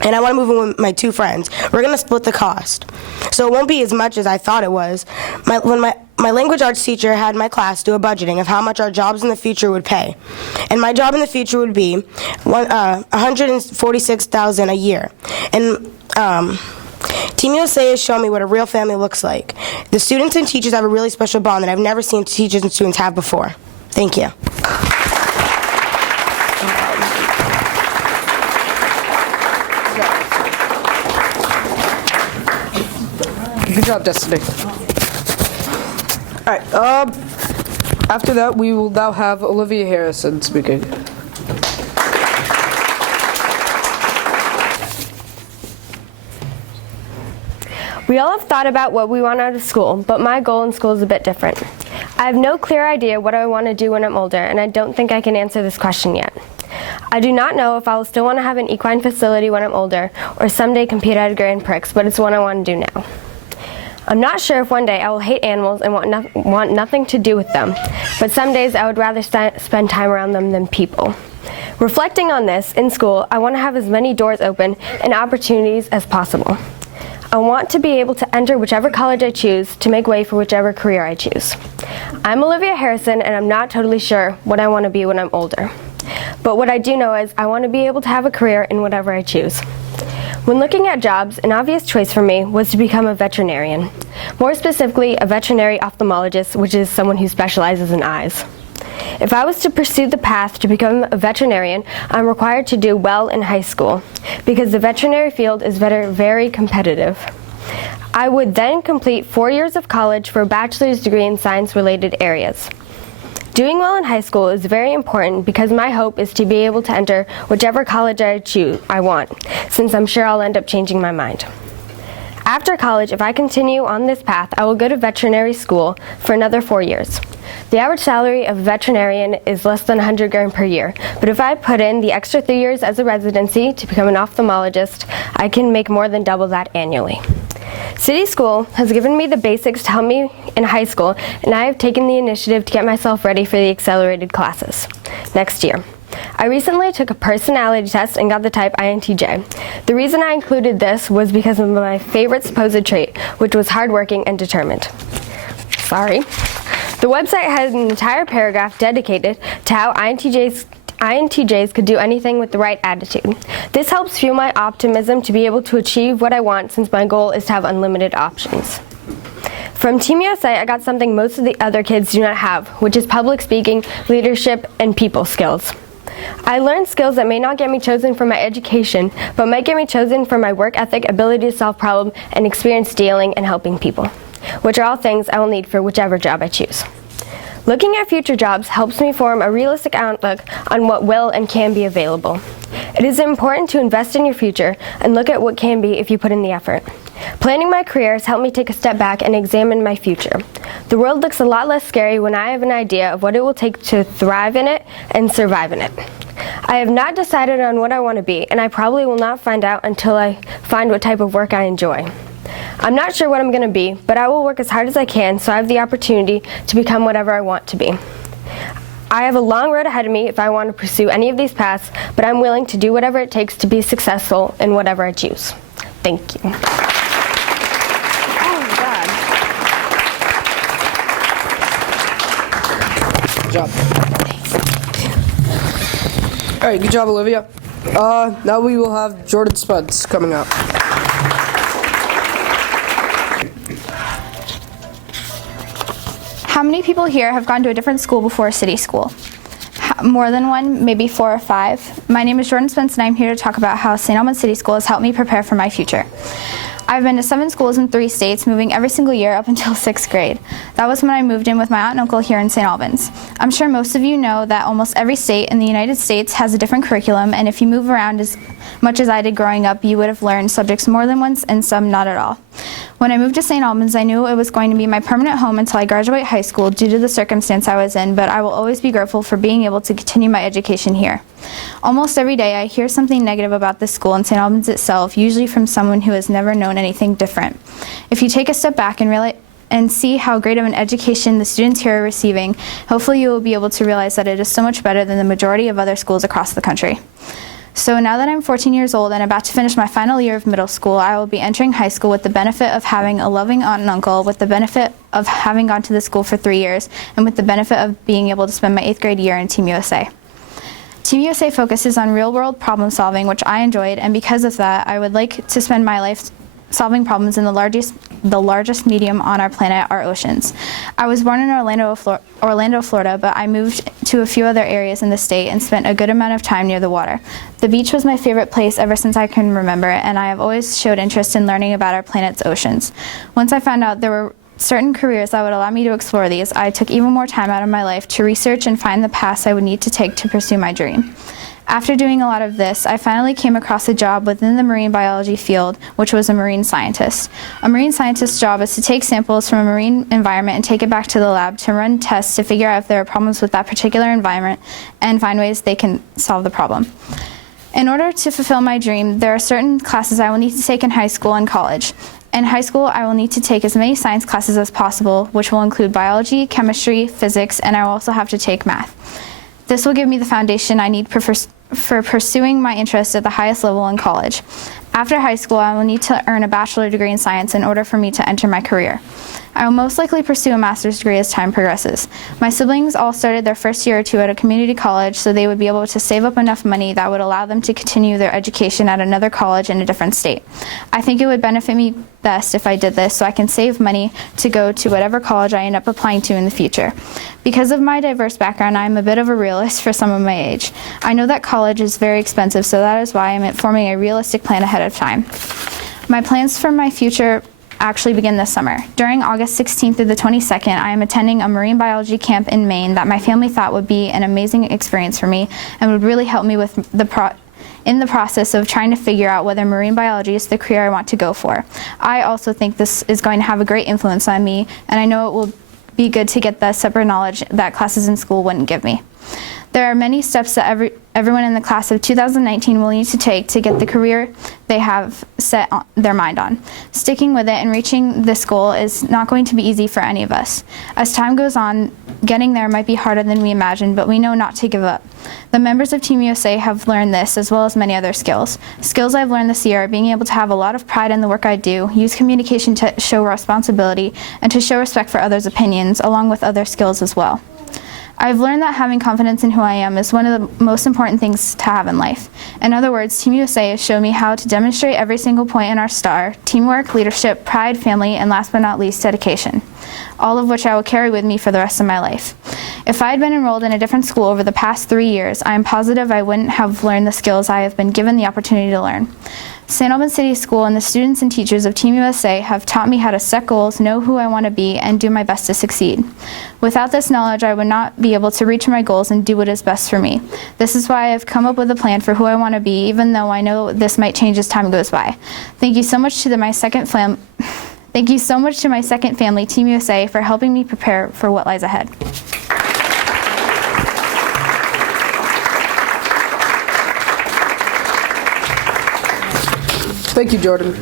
And I want to move in with my 2 friends. We're going to split the cost. So it won't be as much as I thought it was. When my language arts teacher had my class do a budgeting of how much our jobs in the future would pay. And my job in the future would be $146,000 a year. And Team USA has shown me what a real family looks like. The students and teachers have a really special bond that I've never seen teachers and students have before. Thank you. Good job, Destiny. All right. After that, we will now have Olivia Harrison speaking. We all have thought about what we want out of school, but my goal in school is a bit different. I have no clear idea what I want to do when I'm older, and I don't think I can answer this question yet. I do not know if I will still want to have an equine facility when I'm older, or someday compete at a Grand Prix, but it's what I want to do now. I'm not sure if one day I will hate animals and want nothing to do with them, but some days I would rather spend time around them than people. Reflecting on this, in school, I want to have as many doors open and opportunities as possible. I want to be able to enter whichever college I choose to make way for whichever career I choose. I'm Olivia Harrison, and I'm not totally sure what I want to be when I'm older. But what I do know is I want to be able to have a career in whatever I choose. When looking at jobs, an obvious choice for me was to become a veterinarian. More specifically, a veterinary ophthalmologist, which is someone who specializes in eyes. If I was to pursue the path to become a veterinarian, I'm required to do well in high school because the veterinary field is very competitive. I would then complete 4 years of college for a bachelor's degree in science-related areas. Doing well in high school is very important because my hope is to be able to enter whichever college I want, since I'm sure I'll end up changing my mind. After college, if I continue on this path, I will go to veterinary school for another 4 years. The average salary of a veterinarian is less than $100,000 per year, but if I put in the extra 3 years as a residency to become an ophthalmologist, I can make more than double that annually. City School has given me the basics to help me in high school, and I have taken the initiative to get myself ready for the accelerated classes next year. I recently took a personality test and got the type INTJ. The reason I included this was because of my favorite supposed trait, which was hardworking and determined. Sorry. The website has an entire paragraph dedicated to how INTJs could do anything with the right attitude. This helps fuel my optimism to be able to achieve what I want, since my goal is to have unlimited options. From Team USA, I got something most of the other kids do not have, which is public speaking, leadership, and people skills. I learned skills that may not get me chosen for my education, but might get me chosen for my work ethic, ability to solve problems, and experience dealing and helping people, which are all things I will need for whichever job I choose. Looking at future jobs helps me form a realistic outlook on what will and can be available. It is important to invest in your future and look at what can be if you put in the effort. Planning my career has helped me take a step back and examine my future. The world looks a lot less scary when I have an idea of what it will take to thrive in it and survive in it. I have not decided on what I want to be, and I probably will not find out until I find what type of work I enjoy. I'm not sure what I'm going to be, but I will work as hard as I can so I have the opportunity to become whatever I want to be. I have a long road ahead of me if I want to pursue any of these paths, but I'm willing to do whatever it takes to be successful in whatever I choose. Thank you. Oh my God. Good job. All right, good job, Olivia. Now we will have Jordan Spence coming up. How many people here have gone to a different school before City School? More than one, maybe 4 or 5. My name is Jordan Spence, and I'm here to talk about how St. Albans City School has helped me prepare for my future. I've been to 7 schools in 3 states, moving every single year up until 6th grade. That was when I moved in with my aunt and uncle here in St. Albans. I'm sure most of you know that almost every state in the United States has a different curriculum, and if you move around as much as I did growing up, you would have learned subjects more than once and some not at all. When I moved to St. Albans, I knew it was going to be my permanent home until I graduate high school due to the circumstance I was in, but I will always be grateful for being able to continue my education here. Almost every day I hear something negative about this school and St. Albans itself, usually from someone who has never known anything different. If you take a step back and see how great of an education the students here are receiving, hopefully you will be able to realize that it is so much better than the majority of other schools across the country. So now that I'm 14 years old and about to finish my final year of middle school, I will be entering high school with the benefit of having a loving aunt and uncle, with the benefit of having gone to the school for 3 years, and with the benefit of being able to spend my 8th grade year in Team USA. Team USA focuses on real-world problem solving, which I enjoyed, and because of that, I would like to spend my life solving problems in the largest medium on our planet, our oceans. I was born in Orlando, Florida, but I moved to a few other areas in the state and spent a good amount of time near the water. The beach was my favorite place ever since I can remember, and I have always showed interest in learning about our planet's oceans. Once I found out there were certain careers that would allow me to explore these, I took even more time out of my life to research and find the paths I would need to take to pursue my dream. After doing a lot of this, I finally came across a job within the marine biology field, which was a marine scientist. A marine scientist's job is to take samples from a marine environment and take it back to the lab to run tests to figure out if there are problems with that particular environment and find ways they can solve the problem. In order to fulfill my dream, there are certain classes I will need to take in high school and college. In high school, I will need to take as many science classes as possible, which will include biology, chemistry, physics, and I will also have to take math. This will give me the foundation I need for pursuing my interests at the highest level in college. After high school, I will need to earn a bachelor degree in science in order for me to enter my career. I will most likely pursue a master's degree as time progresses. My siblings all started their first year or two at a community college, so they would be able to save up enough money that would allow them to continue their education at another college in a different state. I think it would benefit me best if I did this so I can save money to go to whatever college I end up applying to in the future. Because of my diverse background, I am a bit of a realist for someone my age. I know that college is very expensive, so that is why I am forming a realistic plan ahead of time. My plans for my future actually begin this summer. During August 16th through the 22nd, I am attending a marine biology camp in Maine that my family thought would be an amazing experience for me and would really help me with in the process of trying to figure out whether marine biology is the career I want to go for. I also think this is going to have a great influence on me, and I know it will be good to get the separate knowledge that classes in school wouldn't give me. There are many steps that everyone in the class of 2019 will need to take to get the career they have set their mind on. Sticking with it and reaching this goal is not going to be easy for any of us. As time goes on, getting there might be harder than we imagined, but we know not to give up. The members of Team USA have learned this as well as many other skills. Skills I've learned this year are being able to have a lot of pride in the work I do, use communication to show responsibility, and to show respect for others' opinions, along with other skills as well. I've learned that having confidence in who I am is one of the most important things to have in life. In other words, Team USA has shown me how to demonstrate every single point in our star: teamwork, leadership, pride, family, and last but not least, dedication. All of which I will carry with me for the rest of my life. If I had been enrolled in a different school over the past 3 years, I am positive I wouldn't have learned the skills I have been given the opportunity to learn. St. Albans City School and the students and teachers of Team USA have taught me how to set goals, know who I want to be, and do my best to succeed. Without this knowledge, I would not be able to reach my goals and do what is best for me. This is why I have come up with a plan for who I want to be, even though I know this might change as time goes by. Thank you so much to my second family, Team USA, for helping me prepare for what lies ahead. Thank you, Jordan.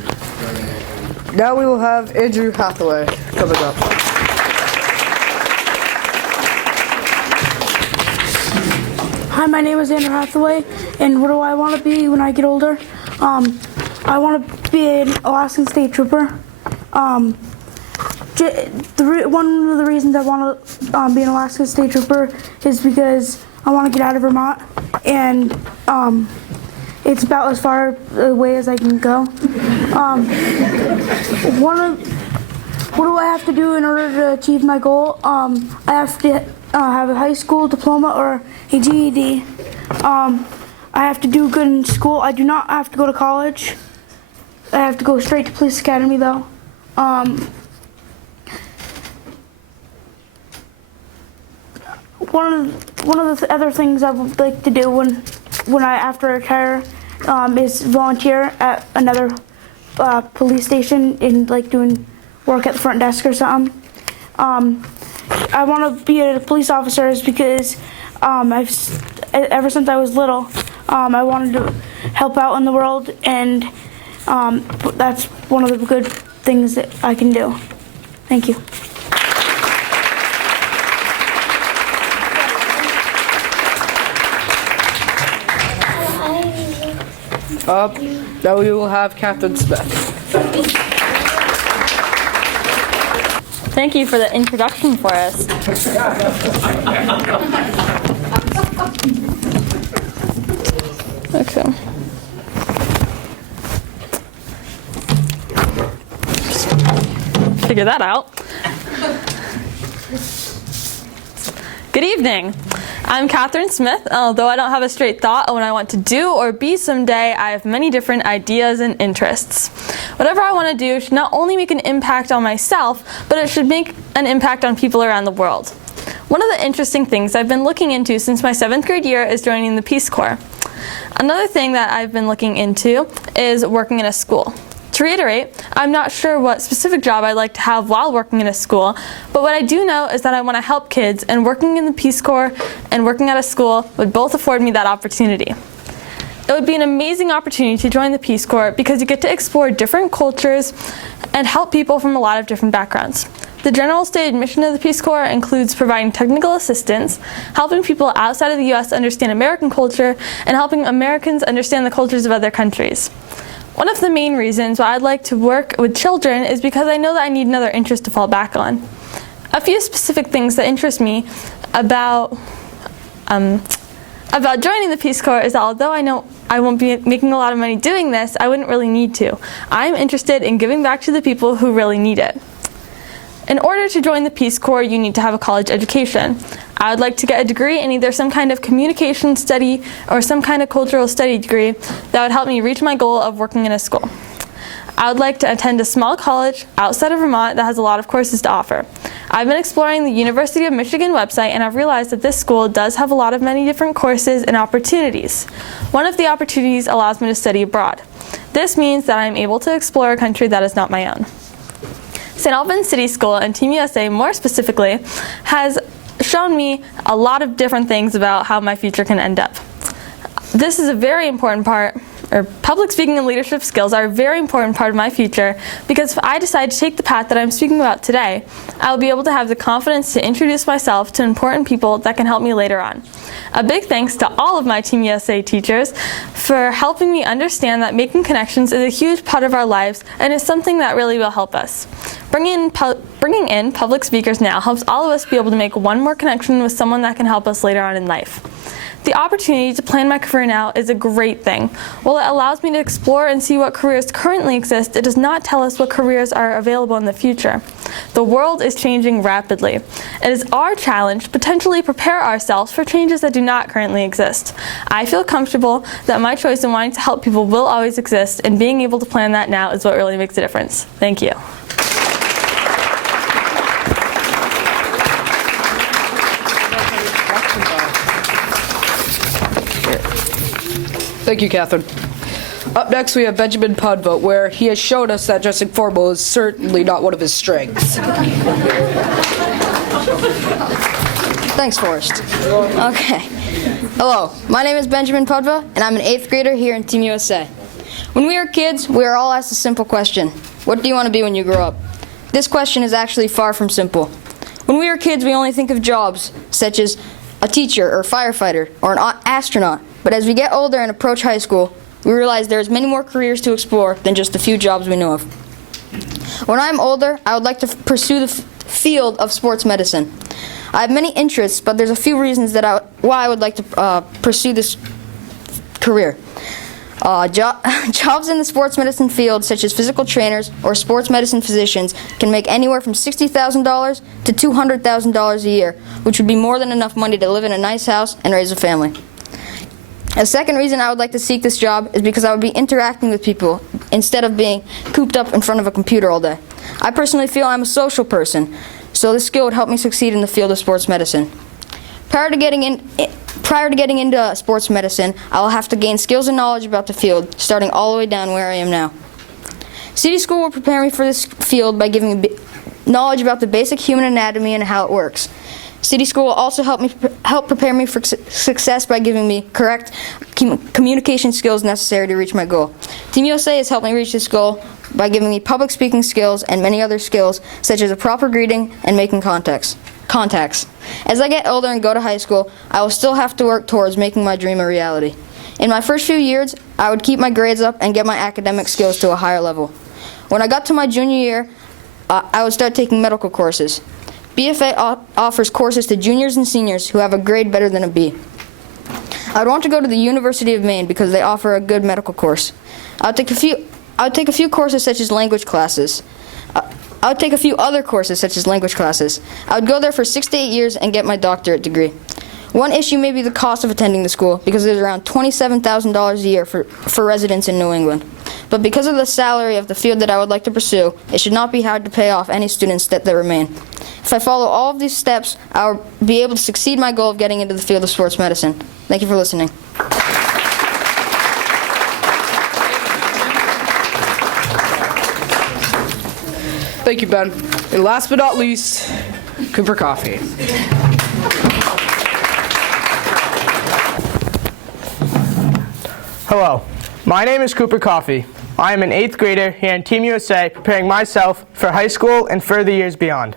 Now we will have Andrew Hathaway coming up. Hi, my name is Andrew Hathaway, and what do I want to be when I get older? I want to be an Alaskan State Trooper. One of the reasons I want to be an Alaskan State Trooper is because I want to get out of Vermont, and it's about as far away as I can go. What do I have to do in order to achieve my goal? I have to have a high school diploma or a GED. I have to do good in school. I do not have to go to college. I have to go straight to police academy, though. One of the other things I would like to do after I retire is volunteer at another police station in doing work at the front desk or something. I want to be a police officer is because ever since I was little, I wanted to help out in the world, and that's one of the good things that I can do. Thank you. Now we will have Catherine Smith. Thank you for the introduction for us. Okay. Figure that out. Good evening. I'm Catherine Smith. Although I don't have a straight thought on what I want to do or be someday, I have many different ideas and interests. Whatever I want to do should not only make an impact on myself, but it should make an impact on people around the world. One of the interesting things I've been looking into since my 7th grade year is joining the Peace Corps. Another thing that I've been looking into is working in a school. To reiterate, I'm not sure what specific job I'd like to have while working in a school, but what I do know is that I want to help kids, and working in the Peace Corps and working at a school would both afford me that opportunity. It would be an amazing opportunity to join the Peace Corps because you get to explore different cultures and help people from a lot of different backgrounds. The general stated mission of the Peace Corps includes providing technical assistance, helping people outside of the U.S. understand American culture, and helping Americans understand the cultures of other countries. One of the main reasons why I'd like to work with children is because I know that I need another interest to fall back on. A few specific things that interest me about joining the Peace Corps is that although I know I won't be making a lot of money doing this, I wouldn't really need to. I'm interested in giving back to the people who really need it. In order to join the Peace Corps, you need to have a college education. I would like to get a degree in either some kind of communication study or some kind of cultural study degree that would help me reach my goal of working in a school. I would like to attend a small college outside of Vermont that has a lot of courses to offer. I've been exploring the University of Michigan website and I've realized that this school does have a lot of many different courses and opportunities. One of the opportunities allows me to study abroad. This means that I am able to explore a country that is not my own. St. Albans City School and Team USA more specifically has shown me a lot of different things about how my future can end up. This is a very important part, or public speaking and leadership skills are a very important part of my future, because if I decide to take the path that I'm speaking about today, I'll be able to have the confidence to introduce myself to important people that can help me later on. A big thanks to all of my Team USA teachers for helping me understand that making connections is a huge part of our lives and is something that really will help us. Bringing in public speakers now helps all of us be able to make one more connection with someone that can help us later on in life. The opportunity to plan my career now is a great thing. While it allows me to explore and see what careers currently exist, it does not tell us what careers are available in the future. The world is changing rapidly. It is our challenge to potentially prepare ourselves for changes that do not currently exist. I feel comfortable that my choice in wanting to help people will always exist, and being able to plan that now is what really makes a difference. Thank you. Thank you, Catherine. Up next, we have Benjamin Pudvote, where he has shown us that dressing formal is certainly not one of his strengths. Thanks, Forrest. Okay. Hello, my name is Benjamin Pudva, and I'm an 8th grader here in Team USA. When we were kids, we were all asked a simple question: what do you want to be when you grow up? This question is actually far from simple. When we were kids, we only think of jobs, such as a teacher or firefighter or an astronaut. But as we get older and approach high school, we realize there's many more careers to explore than just the few jobs we know of. When I'm older, I would like to pursue the field of sports medicine. I have many interests, but there's a few reasons why I would like to pursue this career. Jobs in the sports medicine field, such as physical trainers or sports medicine physicians, can make anywhere from $60,000 to $200,000 a year, which would be more than enough money to live in a nice house and raise a family. A second reason I would like to seek this job is because I would be interacting with people instead of being cooped up in front of a computer all day. I personally feel I'm a social person, so this skill would help me succeed in the field of sports medicine. Prior to getting into sports medicine, I will have to gain skills and knowledge about the field, starting all the way down where I am now. City School will prepare me for this field by giving me knowledge about the basic human anatomy and how it works. City School will also help prepare me for success by giving me correct communication skills necessary to reach my goal. Team USA has helped me reach this goal by giving me public speaking skills and many other skills, such as a proper greeting and making contacts. As I get older and go to high school, I will still have to work towards making my dream a reality. In my first few years, I would keep my grades up and get my academic skills to a higher level. When I got to my junior year, I would start taking medical courses. BFA offers courses to juniors and seniors who have a grade better than a B. I would want to go to the University of Maine because they offer a good medical course. I would take a few courses such as language classes. I would take a few other courses such as language classes. I would go there for 6 to 8 years and get my doctorate degree. One issue may be the cost of attending the school, because there's around $27,000 a year for residents in New England. But because of the salary of the field that I would like to pursue, it should not be hard to pay off any students that remain. If I follow all of these steps, I will be able to succeed my goal of getting into the field of sports medicine. Thank you for listening. Thank you, Ben. And last but not least, Cooper Coffee. Hello, my name is Cooper Coffee. I am an 8th grader here in Team USA, preparing myself for high school and further years beyond.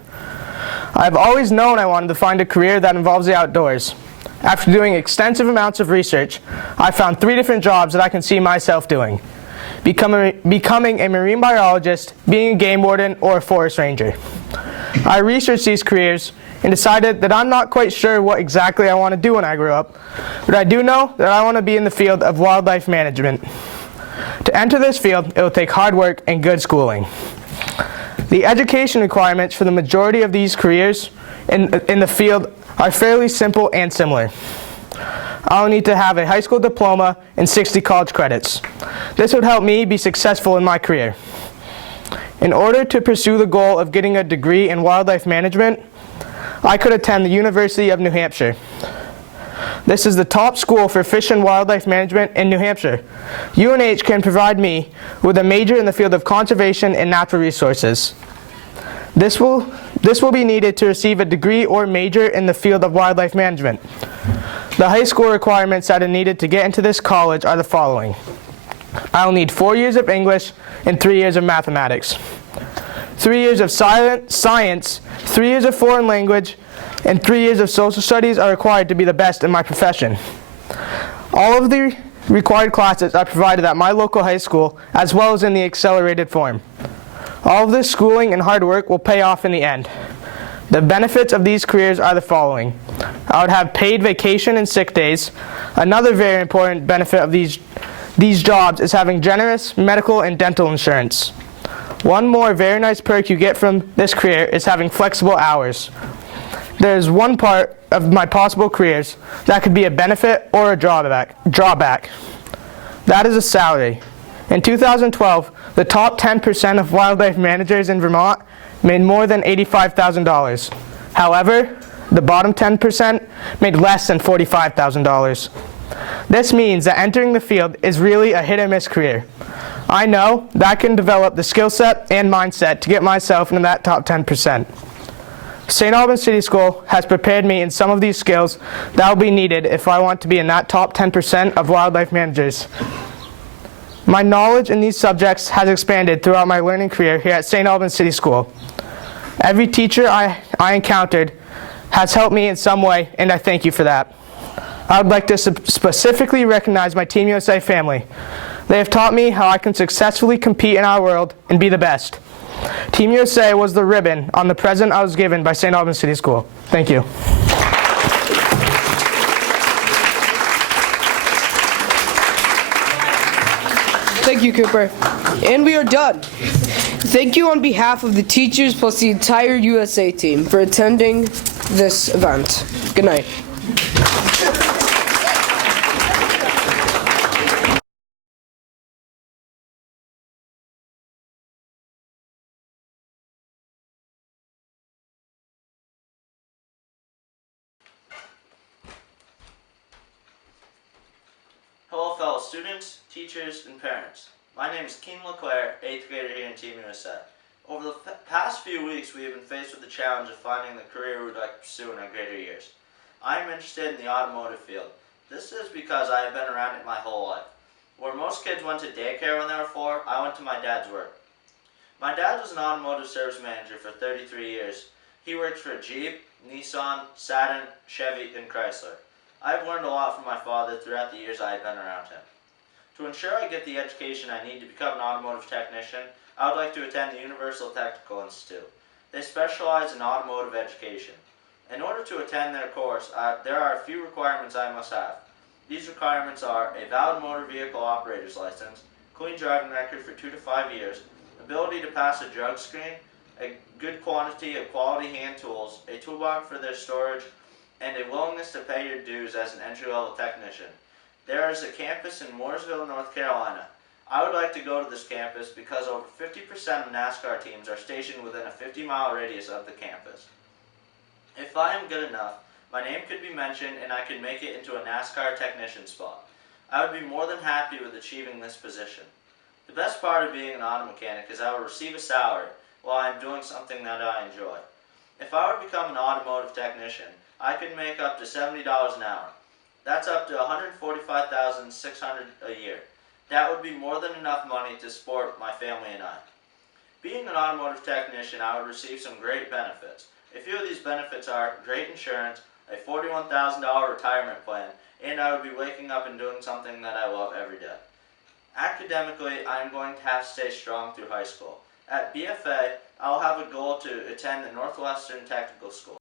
I've always known I wanted to find a career that involves the outdoors. After doing extensive amounts of research, I found 3 different jobs that I can see myself doing: becoming a marine biologist, being a game warden, or a forest ranger. I researched these careers and decided that I'm not quite sure what exactly I want to do when I grow up, but I do know that I want to be in the field of wildlife management. To enter this field, it will take hard work and good schooling. The education requirements for the majority of these careers in the field are fairly simple and similar. I'll need to have a high school diploma and 60 college credits. This would help me be successful in my career. In order to pursue the goal of getting a degree in wildlife management, I could attend the University of New Hampshire. This is the top school for fish and wildlife management in New Hampshire. UNH can provide me with a major in the field of conservation and natural resources. This will be needed to receive a degree or major in the field of wildlife management. The high school requirements that are needed to get into this college are the following. I'll need 4 years of English and 3 years of mathematics. 3 years of science, 3 years of foreign language, and 3 years of social studies are required to be the best in my profession. All of the required classes are provided at my local high school, as well as in the accelerated form. All of this schooling and hard work will pay off in the end. The benefits of these careers are the following. I would have paid vacation and sick days. Another very important benefit of these jobs is having generous medical and dental insurance. One more very nice perk you get from this career is having flexible hours. There is one part of my possible careers that could be a benefit or a drawback. That is a salary. In 2012, the top 10% of wildlife managers in Vermont made more than $85,000. However, the bottom 10% made less than $45,000. This means that entering the field is really a hit or miss career. I know that I can develop the skill set and mindset to get myself into that top 10%. St. Albans City School has prepared me in some of these skills that will be needed if I want to be in that top 10% of wildlife managers. My knowledge in these subjects has expanded throughout my learning career here at St. Albans City School. Every teacher I encountered has helped me in some way, and I thank you for that. I would like to specifically recognize my Team USA family. They have taught me how I can successfully compete in our world and be the best. Team USA was the ribbon on the present I was given by St. Albans City School. Thank you. Thank you, Cooper. And we are done. Thank you on behalf of the teachers plus the entire USA team for attending this event. Good night. Hello fellow students, teachers, and parents. My name is Keen LeClaire, 8th grader here in Team USA. Over the past few weeks we have been faced with the challenge of finding the career we would like to pursue in our greater years. I am interested in the automotive field. This is because I have been around it my whole life. Where most kids went to daycare when they were 4, I went to my dad's work. My dad was an automotive service manager for 33 years. He worked for Jeep, Nissan, Saturn, Chevy, and Chrysler. I've learned a lot from my father throughout the years I have been around him. To ensure I get the education I need to become an automotive technician, I would like to attend the Universal Technical Institute. They specialize in automotive education. In order to attend their course, there are a few requirements I must have. These requirements are a valid motor vehicle operator's license, clean driving record for 2 to 5 years, ability to pass a drug screen, a good quantity of quality hand tools, a toolbox for their storage, and a willingness to pay your dues as an entry-level technician. There is a campus in Mooresville, North Carolina. I would like to go to this campus because over 50% of NASCAR teams are stationed within a 50-mile radius of the campus. If I am good enough, my name could be mentioned and I could make it into a NASCAR technician spot. I would be more than happy with achieving this position. The best part of being an auto mechanic is I will receive a salary while I am doing something that I enjoy. If I were to become an automotive technician, I could make up to $70 an hour. That's up to $145,600 a year. That would be more than enough money to support my family and I. Being an automotive technician, I would receive some great benefits. A few of these benefits are great insurance, a $41,000 retirement plan, and I would be waking up and doing something that I love every day. Academically, I am going to have to stay strong through high school. At BFA, I will have a goal to attend the Northwestern Technical School.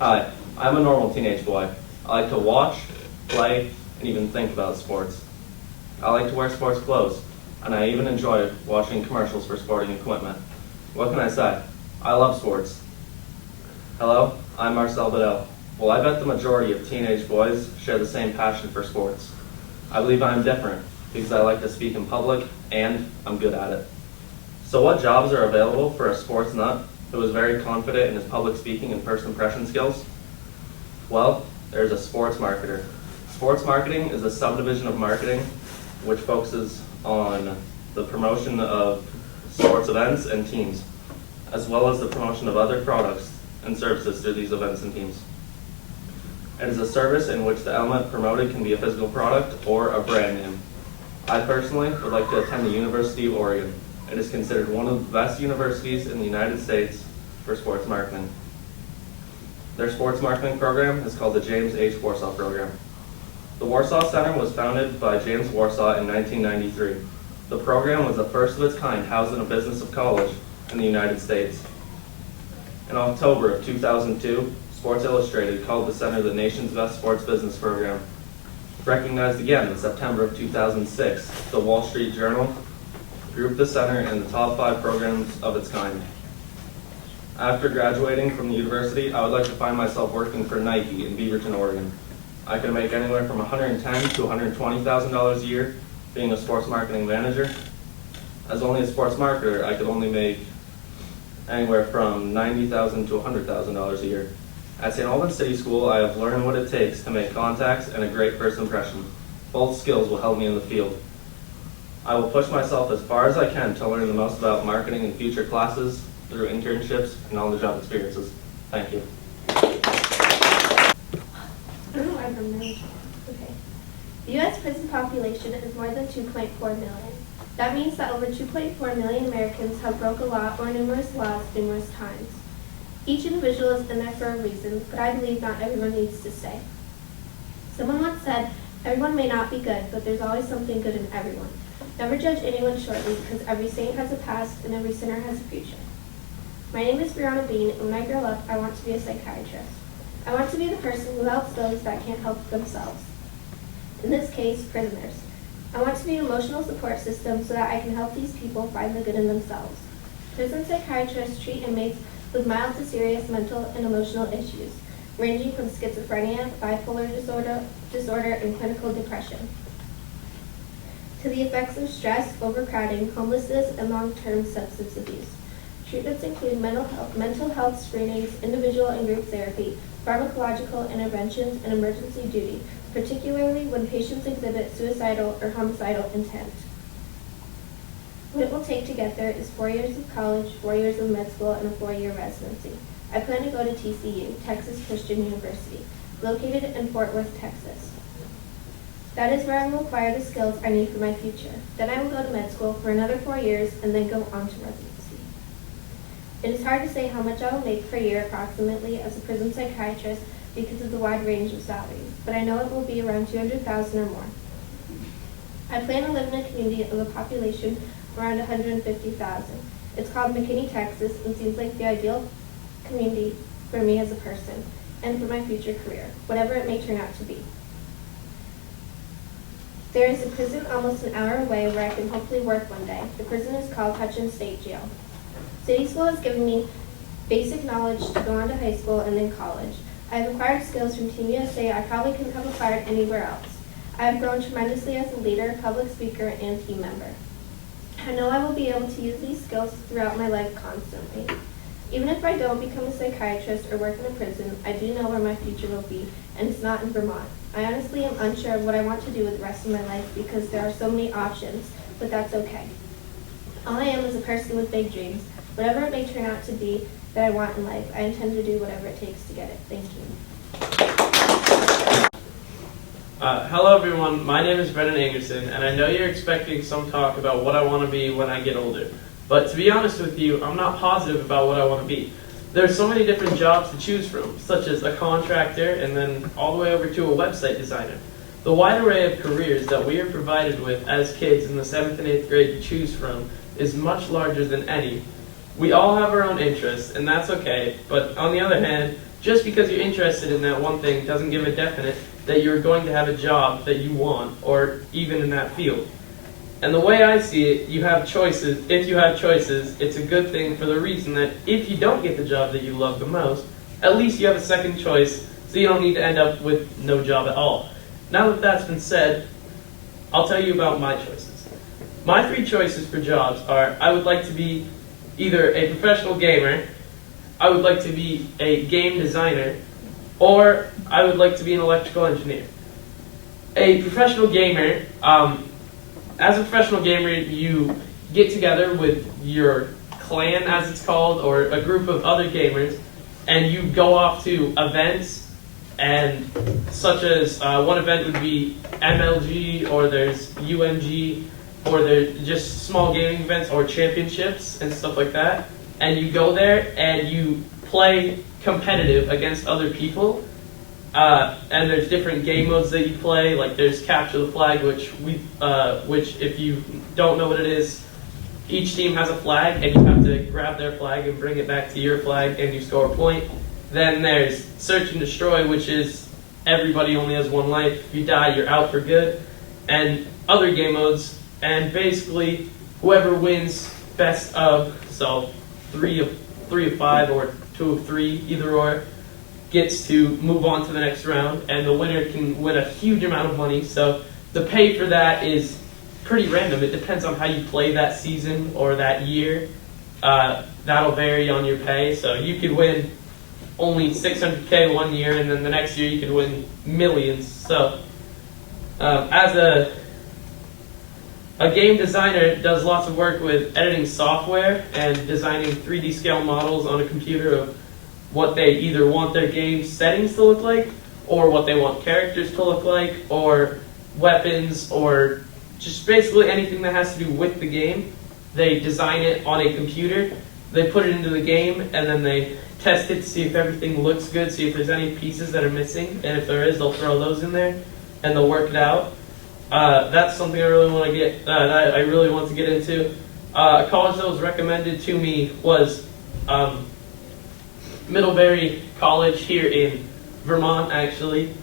Hi, I'm a normal teenage boy. I like to watch, play, and even think about sports. I like to wear sports clothes, and I even enjoy watching commercials for sporting equipment. What can I say? I love sports. Hello, I'm Marcel. Well, I bet the majority of teenage boys share the same passion for sports. I believe I'm different because I like to speak in public and I'm good at it. So what jobs are available for a sports nut who is very confident in his public speaking and first impression skills? Well, there's a sports marketer. Sports marketing is a subdivision of marketing which focuses on the promotion of sports events and teams, as well as the promotion of other products and services through these events and teams. It is a service in which the element promoted can be a physical product or a brand name. I personally would like to attend the University of Oregon. It is considered one of the best universities in the United States for sports marketing. Their sports marketing program is called the James H. Warsaw Program. The Warsaw Center was founded by James Warsaw in 1993. The program was the first of its kind housed in a business of college in the United States. In October of 2002, Sports Illustrated called the center the nation's best sports business program. Recognized again in September of 2006, the Wall Street Journal grouped the center in the top 5 programs of its kind. After graduating from the university, I would like to find myself working for Nike in Beaverton, Oregon. I could make anywhere from $110,000 to $120,000 a year being a sports marketing manager. As only a sports marketer, I could only make anywhere from $90,000 to $100,000 a year. At St. Albans City School, I have learned what it takes to make contacts and a great first impression. Both skills will help me in the field. I will push myself as far as I can to learn the most about marketing in future classes through internships and on-the-job experiences. Thank you. The U.S. prison population is more than 2.4 million. That means that over 2.4 million Americans have broke a law or numerous laws numerous times. Each individual is in there for a reason, but I believe not everyone needs to stay. Someone once said, everyone may not be good, but there's always something good in everyone. Never judge anyone shortly, because every saint has a past and every sinner has a future. My name is Brianna Bean, and when I grow up, I want to be a psychiatrist. I want to be the person who helps those that can't help themselves. In this case, prisoners. I want to be an emotional support system so that I can help these people find the good in themselves. Prison psychiatrists treat inmates with mild to serious mental and emotional issues, ranging from schizophrenia, bipolar disorder, and clinical depression, to the effects of stress, overcrowding, homelessness, and long-term substance abuse. Treatments include mental health screenings, individual and group therapy, pharmacological interventions, and emergency duty, particularly when patients exhibit suicidal or homicidal intent. What it will take to get there is 4 years of college, 4 years of med school, and a 4-year residency. I plan to go to TCU, Texas Christian University, located in Fort Worth, Texas. That is where I will acquire the skills I need for my future. Then I will go to med school for another 4 years and then go on to residency. It is hard to say how much I will make per year approximately as a prison psychiatrist because of the wide range of salaries, but I know it will be around $200,000 or more. I plan to live in a community of a population around 150,000. It's called McKinney, Texas, and seems like the ideal community for me as a person and for my future career, whatever it may turn out to be. There is a prison almost an hour away where I can hopefully work one day. The prison is called Hutchins State Jail. City School has given me basic knowledge to go on to high school and then college. I have acquired skills from Team USA I probably couldn't have acquired anywhere else. I have grown tremendously as a leader, public speaker, and team member. I know I will be able to use these skills throughout my life constantly. Even if I don't become a psychiatrist or work in a prison, I do know where my future will be, and it's not in Vermont. I honestly am unsure of what I want to do with the rest of my life because there are so many options, but that's okay. All I am is a person with big dreams. Whatever it may turn out to be that I want in life, I intend to do whatever it takes to get it. Thank you. Hello everyone, my name is Brennan and I know you're expecting some talk about what I want to be when I get older. But to be honest with you, I'm not positive about what I want to be. There's so many different jobs to choose from, such as a contractor and then all the way over to a website designer. The wide array of careers that we are provided with as kids in the 7th and 8th grade to choose from is much larger than any. We all have our own interests, and that's okay, but on the other hand, just because you're interested in that one thing doesn't give a definite that you're going to have a job that you want, or even in that field. And the way I see it, you have choices. If you have choices, it's a good thing for the reason that if you don't get the job that you love the most, at least you have a second choice, so you don't need to end up with no job at all. Now that that's been said, I'll tell you about my choices. My 3 choices for jobs are, I would like to be either a professional gamer, I would like to be a game designer, or I would like to be an electrical engineer. A professional gamer, as a professional gamer, you get together with your clan, as it's called, or a group of other gamers, and you go off to events, and such as one event would be MLG, or there's UMG, or there's just small gaming events or championships and stuff like that. And you go there and you play competitive against other people. And there's different game modes that you play. Like there's capture the flag, which if you don't know what it is, each team has a flag and you have to grab their flag and bring it back to your flag and you score a point. Then there's search and destroy, which is everybody only has 1 life. If you die, you're out for good. And other game modes. And basically, whoever wins best of, so 3 of 5 or 2 of 3, either or, gets to move on to the next round, and the winner can win a huge amount of money. So the pay for that is pretty random. It depends on how you play that season or that year. That'll vary on your pay. So you could win only $600K one year, and then the next year you could win millions. So as a game designer does lots of work with editing software and designing 3D scale models on a computer of what they either want their game settings to look like, or what they want characters to look like, or weapons, or just basically anything that has to do with the game. They design it on a computer, they put it into the game, and then they test it to see if everything looks good, see if there's any pieces that are missing, and if there is, they'll throw those in there, and they'll work it out. That's something I really want to get. That I really want to get into. A college that was recommended to me was Middlebury College here in Vermont, actually.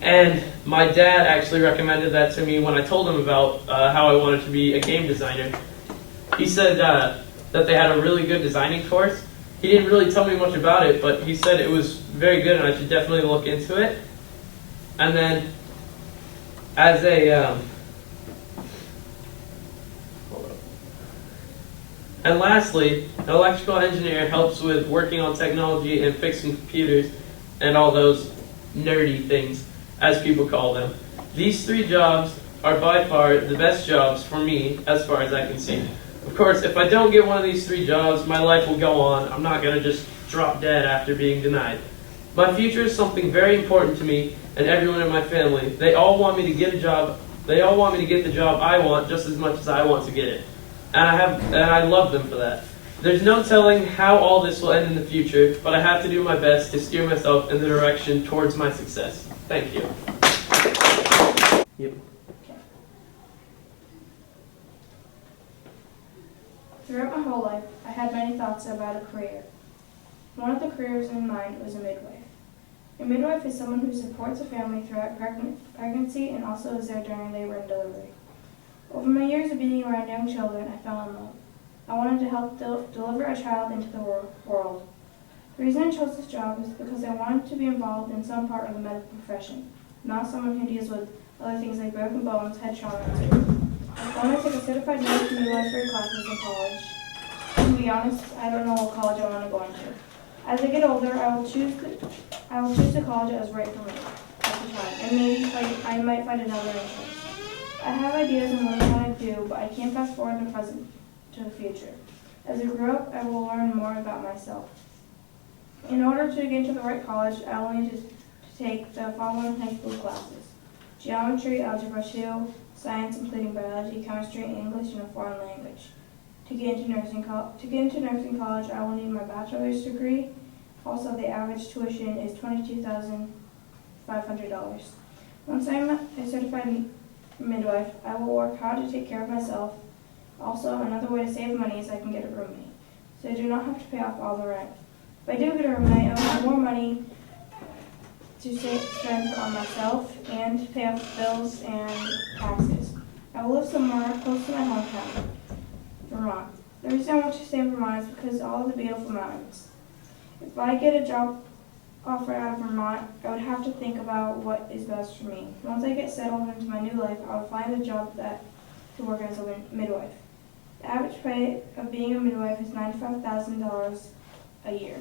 And my dad actually recommended that to me when I told him about how I wanted to be a game designer. He said that they had a really good designing course. He didn't really tell me much about it, but he said it was very good and I should definitely look into it. And then as a and lastly, an electrical engineer helps with working on technology and fixing computers and all those nerdy things, as people call them. These 3 jobs are by far the best jobs for me, as far as I can see. Of course, if I don't get one of these 3 jobs, my life will go on. I'm not going to just drop dead after being denied. My future is something very important to me and everyone in my family. They all want me to get a job. They all want me to get the job I want just as much as I want to get it. And I love them for that. There's no telling how all this will end in the future, but I have to do my best to steer myself in the direction towards my success. Thank you. Yep. Throughout my whole life, I had many thoughts about a career. One of the careers in mind was a midwife. A midwife is someone who supports a family throughout pregnancy and also is there during labor and delivery. Over my years of being around young children, I fell in love. I wanted to help deliver a child into the world. The reason I chose this job is because I wanted to be involved in some part of the medical profession, not someone who deals with other things like broken bones, head trauma, and surgery. I want to take a certified nurse midwifery classes in college. To be honest, I don't know what college I want to go into. As I get older, I will choose the college that is right for me at the time, and maybe I might find another interest. I have ideas on what I want to do, but I can't fast forward the present to the future. As I grow up, I will learn more about myself. In order to get into the right college, I will need to take the following high school classes: geometry, algebra 2, science including biology, chemistry, English, and a foreign language. To get into nursing college, I will need my bachelor's degree. Also, the average tuition is $22,500. Once I'm a certified midwife, I will work hard to take care of myself. Also, another way to save money is I can get a roommate, so I do not have to pay off all the rent. If I do get a roommate, I will have more money to spend on myself and to pay off bills and taxes. I will live somewhere close to my hometown, Vermont. The reason I want to stay in Vermont is because of all the beautiful mountains. If I get a job offer out of Vermont, I would have to think about what is best for me. Once I get settled into my new life, I will find a job to work as a midwife. The average pay of being a midwife is $95,000 a year.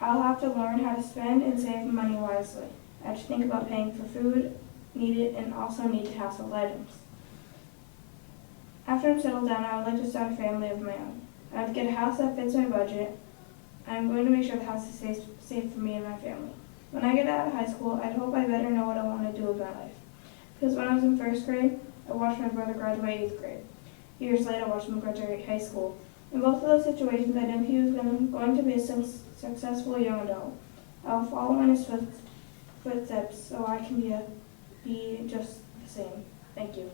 I'll have to learn how to spend and save money wisely. I have to think about paying for food needed and also need household items. After I'm settled down, I would like to start a family of my own. I have to get a house that fits my budget. I'm going to make sure the house is safe for me and my family. When I get out of high school, I hope I better know what I want to do with my life. Because when I was in first grade, I watched my brother graduate 8th grade. Years later, I watched him graduate high school. In both of those situations, I knew he was going to be a successful young adult. I will follow in his footsteps so I can be just the same. Thank you.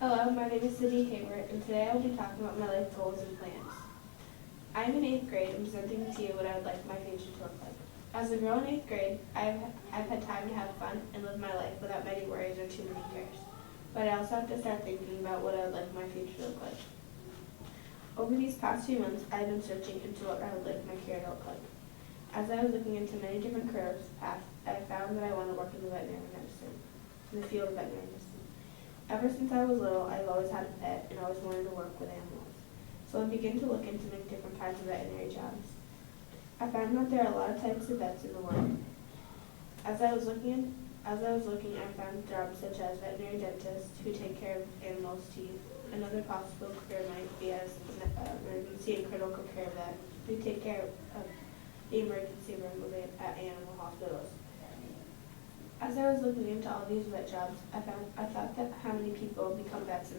Hello, my name is Sydney Hayward, and today I will be talking about my life goals and plans. I am in 8th grade and presenting to you what I would like my future to look like. As a girl in 8th grade, I've had time to have fun and live my life without many worries or too many cares. But I also have to start thinking about what I would like my future to look like. Over these past few months, I've been searching into what I would like my career to look like. As I was looking into many different career paths, I found that I want to work in the field of veterinary medicine. Ever since I was little, I've always had a pet and always wanted to work with animals. So I began to look into many different kinds of veterinary jobs. I found that there are a lot of types of vets in the world. As I was looking, I found jobs such as veterinary dentists who take care of animals' teeth. Another possible career might be as an emergency and critical care vet who take care of the emergency room at animal hospitals. As I was looking into all these vet jobs, I thought that how many people become vets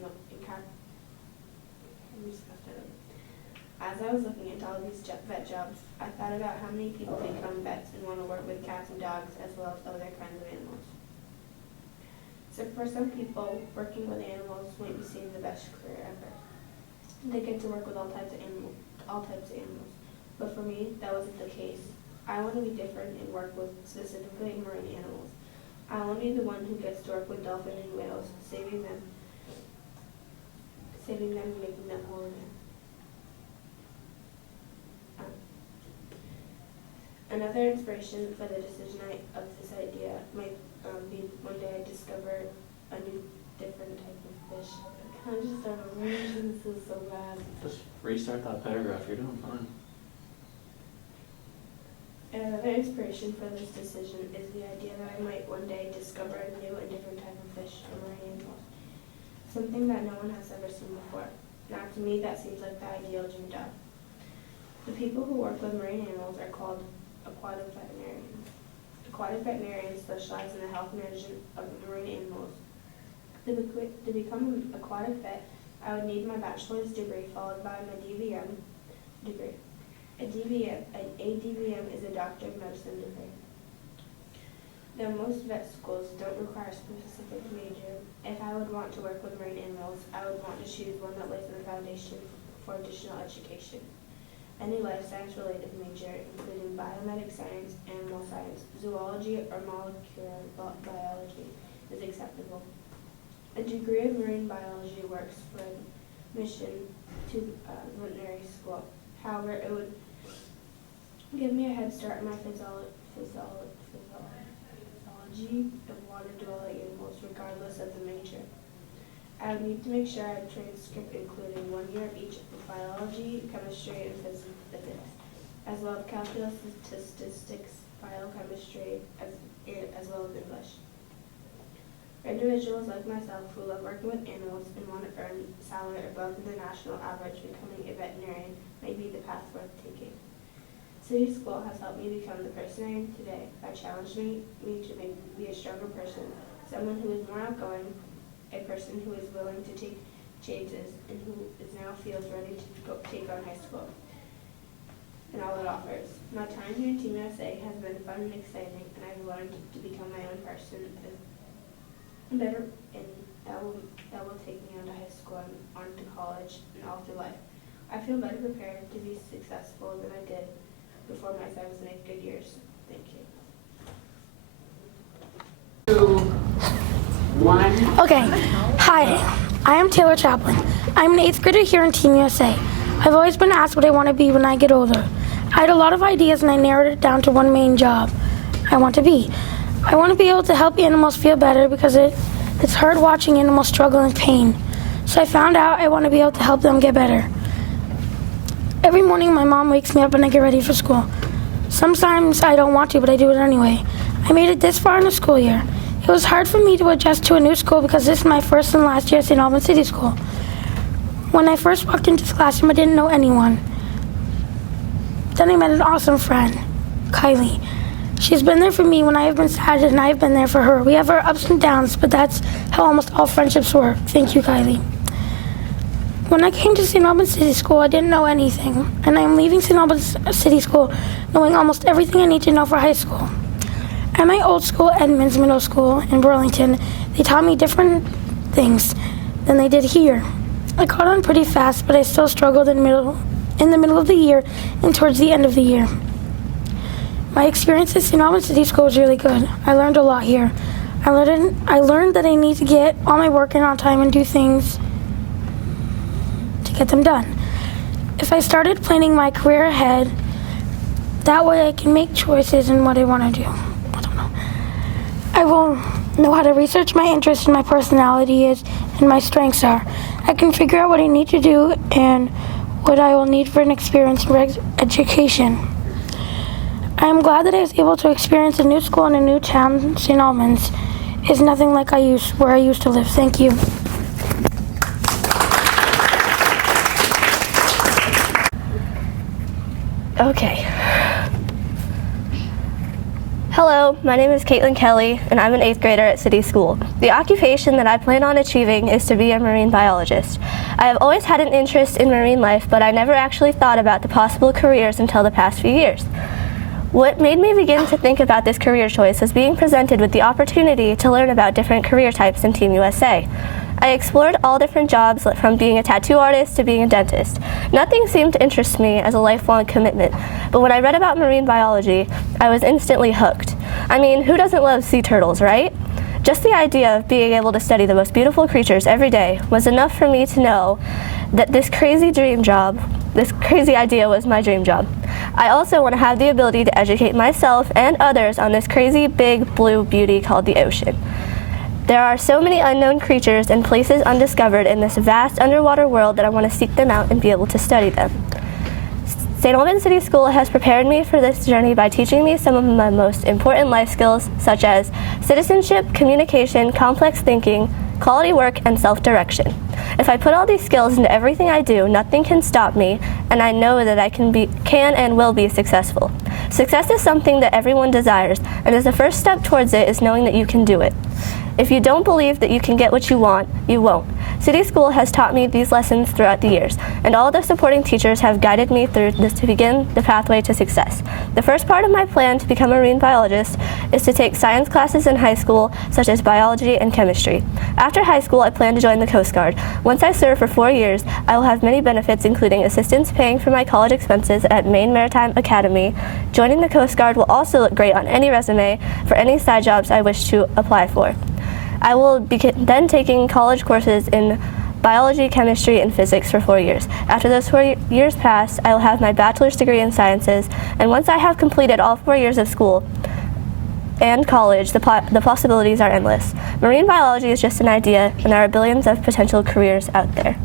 As I was looking into all these vet jobs, I thought about how many people become vets and want to work with cats and dogs as well as other kinds of animals. So for some people, working with animals might be seen the best career ever. They get to work with all types of animals. But for me, that wasn't the case. I want to be different and work with specifically marine animals. I want to be the one who gets to work with dolphins and whales, saving them and making them whole again. Another inspiration for the decision of this idea might be one day I discover a new, different type of fish. I kind of just start over. This is so bad. Just restart that paragraph. You're doing fine. Another inspiration for this decision is the idea that I might one day discover a new and different type of fish or marine animal, something that no one has ever seen before. Now, to me, that seems like the ideal dream job. The people who work with marine animals are called aquatic veterinarians. Aquatic veterinarians specialize in the health management of marine animals. To become an aquatic vet, I would need my bachelor's degree followed by my DVM degree. A DVM is a Doctor of Medicine degree. Though most vet schools don't require a specific major, if I would want to work with marine animals, I would want to choose one that lays the foundation for additional education. Any life science related major, including biomedical science, animal science, zoology, or molecular biology, is acceptable. A degree of marine biology works for admission to veterinary school. However, it would give me a head start in my physiology of water-dwelling animals, regardless of the major. I would need to make sure I have a transcript including 1 year of each of biology, chemistry, and physics, as well as calculus, statistics, biochemistry, as well as English. For individuals like myself who love working with animals and want to earn salary above the national average, becoming a veterinarian may be the path worth taking. City School has helped me become the person I am today by challenging me to be a stronger person, someone who is more outgoing, a person who is willing to take changes, and who now feels ready to take on high school. and all it offers. My time here in Team USA has been fun and exciting, and I've learned to become my own person and better, and that will take me on to high school and on to college and all through life. I feel better prepared to be successful than I did before my 7th and 8th grade years. Thank you. Okay, hi, I am Taylor Chaplin. I'm an 8th grader here in Team USA. I've always been asked what I want to be when I get older. I had a lot of ideas and I narrowed it down to one main job I want to be. I want to be able to help animals feel better because it's hard watching animals struggle in pain. So I found out I want to be able to help them get better. Every morning my mom wakes me up and I get ready for school. Sometimes I don't want to, but I do it anyway. I made it this far in the school year. It was hard for me to adjust to a new school because this is my first and last year at St. Albans City School. When I first walked into this classroom, I didn't know anyone. Then I met an awesome friend, Kylie. She's been there for me when I have been sad, and I have been there for her. We have our ups and downs, but that's how almost all friendships work. Thank you, Kylie. When I came to St. Albans City School, I didn't know anything, and I'm leaving St. Albans City School knowing almost everything I need to know for high school. At my old school, Edmonds Middle School in Burlington, they taught me different things than they did here. I caught on pretty fast, but I still struggled in the middle of the year and towards the end of the year. My experience at St. Albans City School was really good. I learned a lot here. I learned that I need to get all my work in on time and do things to get them done. If I started planning my career ahead, that way I can make choices in what I want to do. I will know how to research my interests and my personality is and my strengths are. I can figure out what I need to do and what I will need for an experience in education. I am glad that I was able to experience a new school in a new town. St. Albans is nothing like where I used to live. Thank you. Okay. Hello, my name is Caitlin Kelly, and I'm an 8th grader at City School. The occupation that I plan on achieving is to be a marine biologist. I have always had an interest in marine life, but I never actually thought about the possible careers until the past few years. What made me begin to think about this career choice was being presented with the opportunity to learn about different career types in Team USA. I explored all different jobs, from being a tattoo artist to being a dentist. Nothing seemed to interest me as a lifelong commitment, but when I read about marine biology, I was instantly hooked. I mean, who doesn't love sea turtles, right? Just the idea of being able to study the most beautiful creatures every day was enough for me to know that this crazy idea was my dream job. I also want to have the ability to educate myself and others on this crazy big blue beauty called the ocean. There are so many unknown creatures and places undiscovered in this vast underwater world that I want to seek them out and be able to study them. St. Albans City School has prepared me for this journey by teaching me some of my most important life skills, such as citizenship, communication, complex thinking, quality work, and self-direction. If I put all these skills into everything I do, nothing can stop me, and I know that I can and will be successful. Success is something that everyone desires, and as the first step towards it is knowing that you can do it. If you don't believe that you can get what you want, you won't. City School has taught me these lessons throughout the years, and all the supporting teachers have guided me through this to begin the pathway to success. The first part of my plan to become a marine biologist is to take science classes in high school, such as biology and chemistry. After high school, I plan to join the Coast Guard. Once I serve for 4 years, I will have many benefits, including assistance paying for my college expenses at Maine Maritime Academy. Joining the Coast Guard will also look great on any resume for any side jobs I wish to apply for. I will begin then taking college courses in biology, chemistry, and physics for 4 years. After those 4 years pass, I will have my bachelor's degree in sciences, and once I have completed all 4 years of school and college, the possibilities are endless. Marine biology is just an idea, and there are billions of potential careers out there.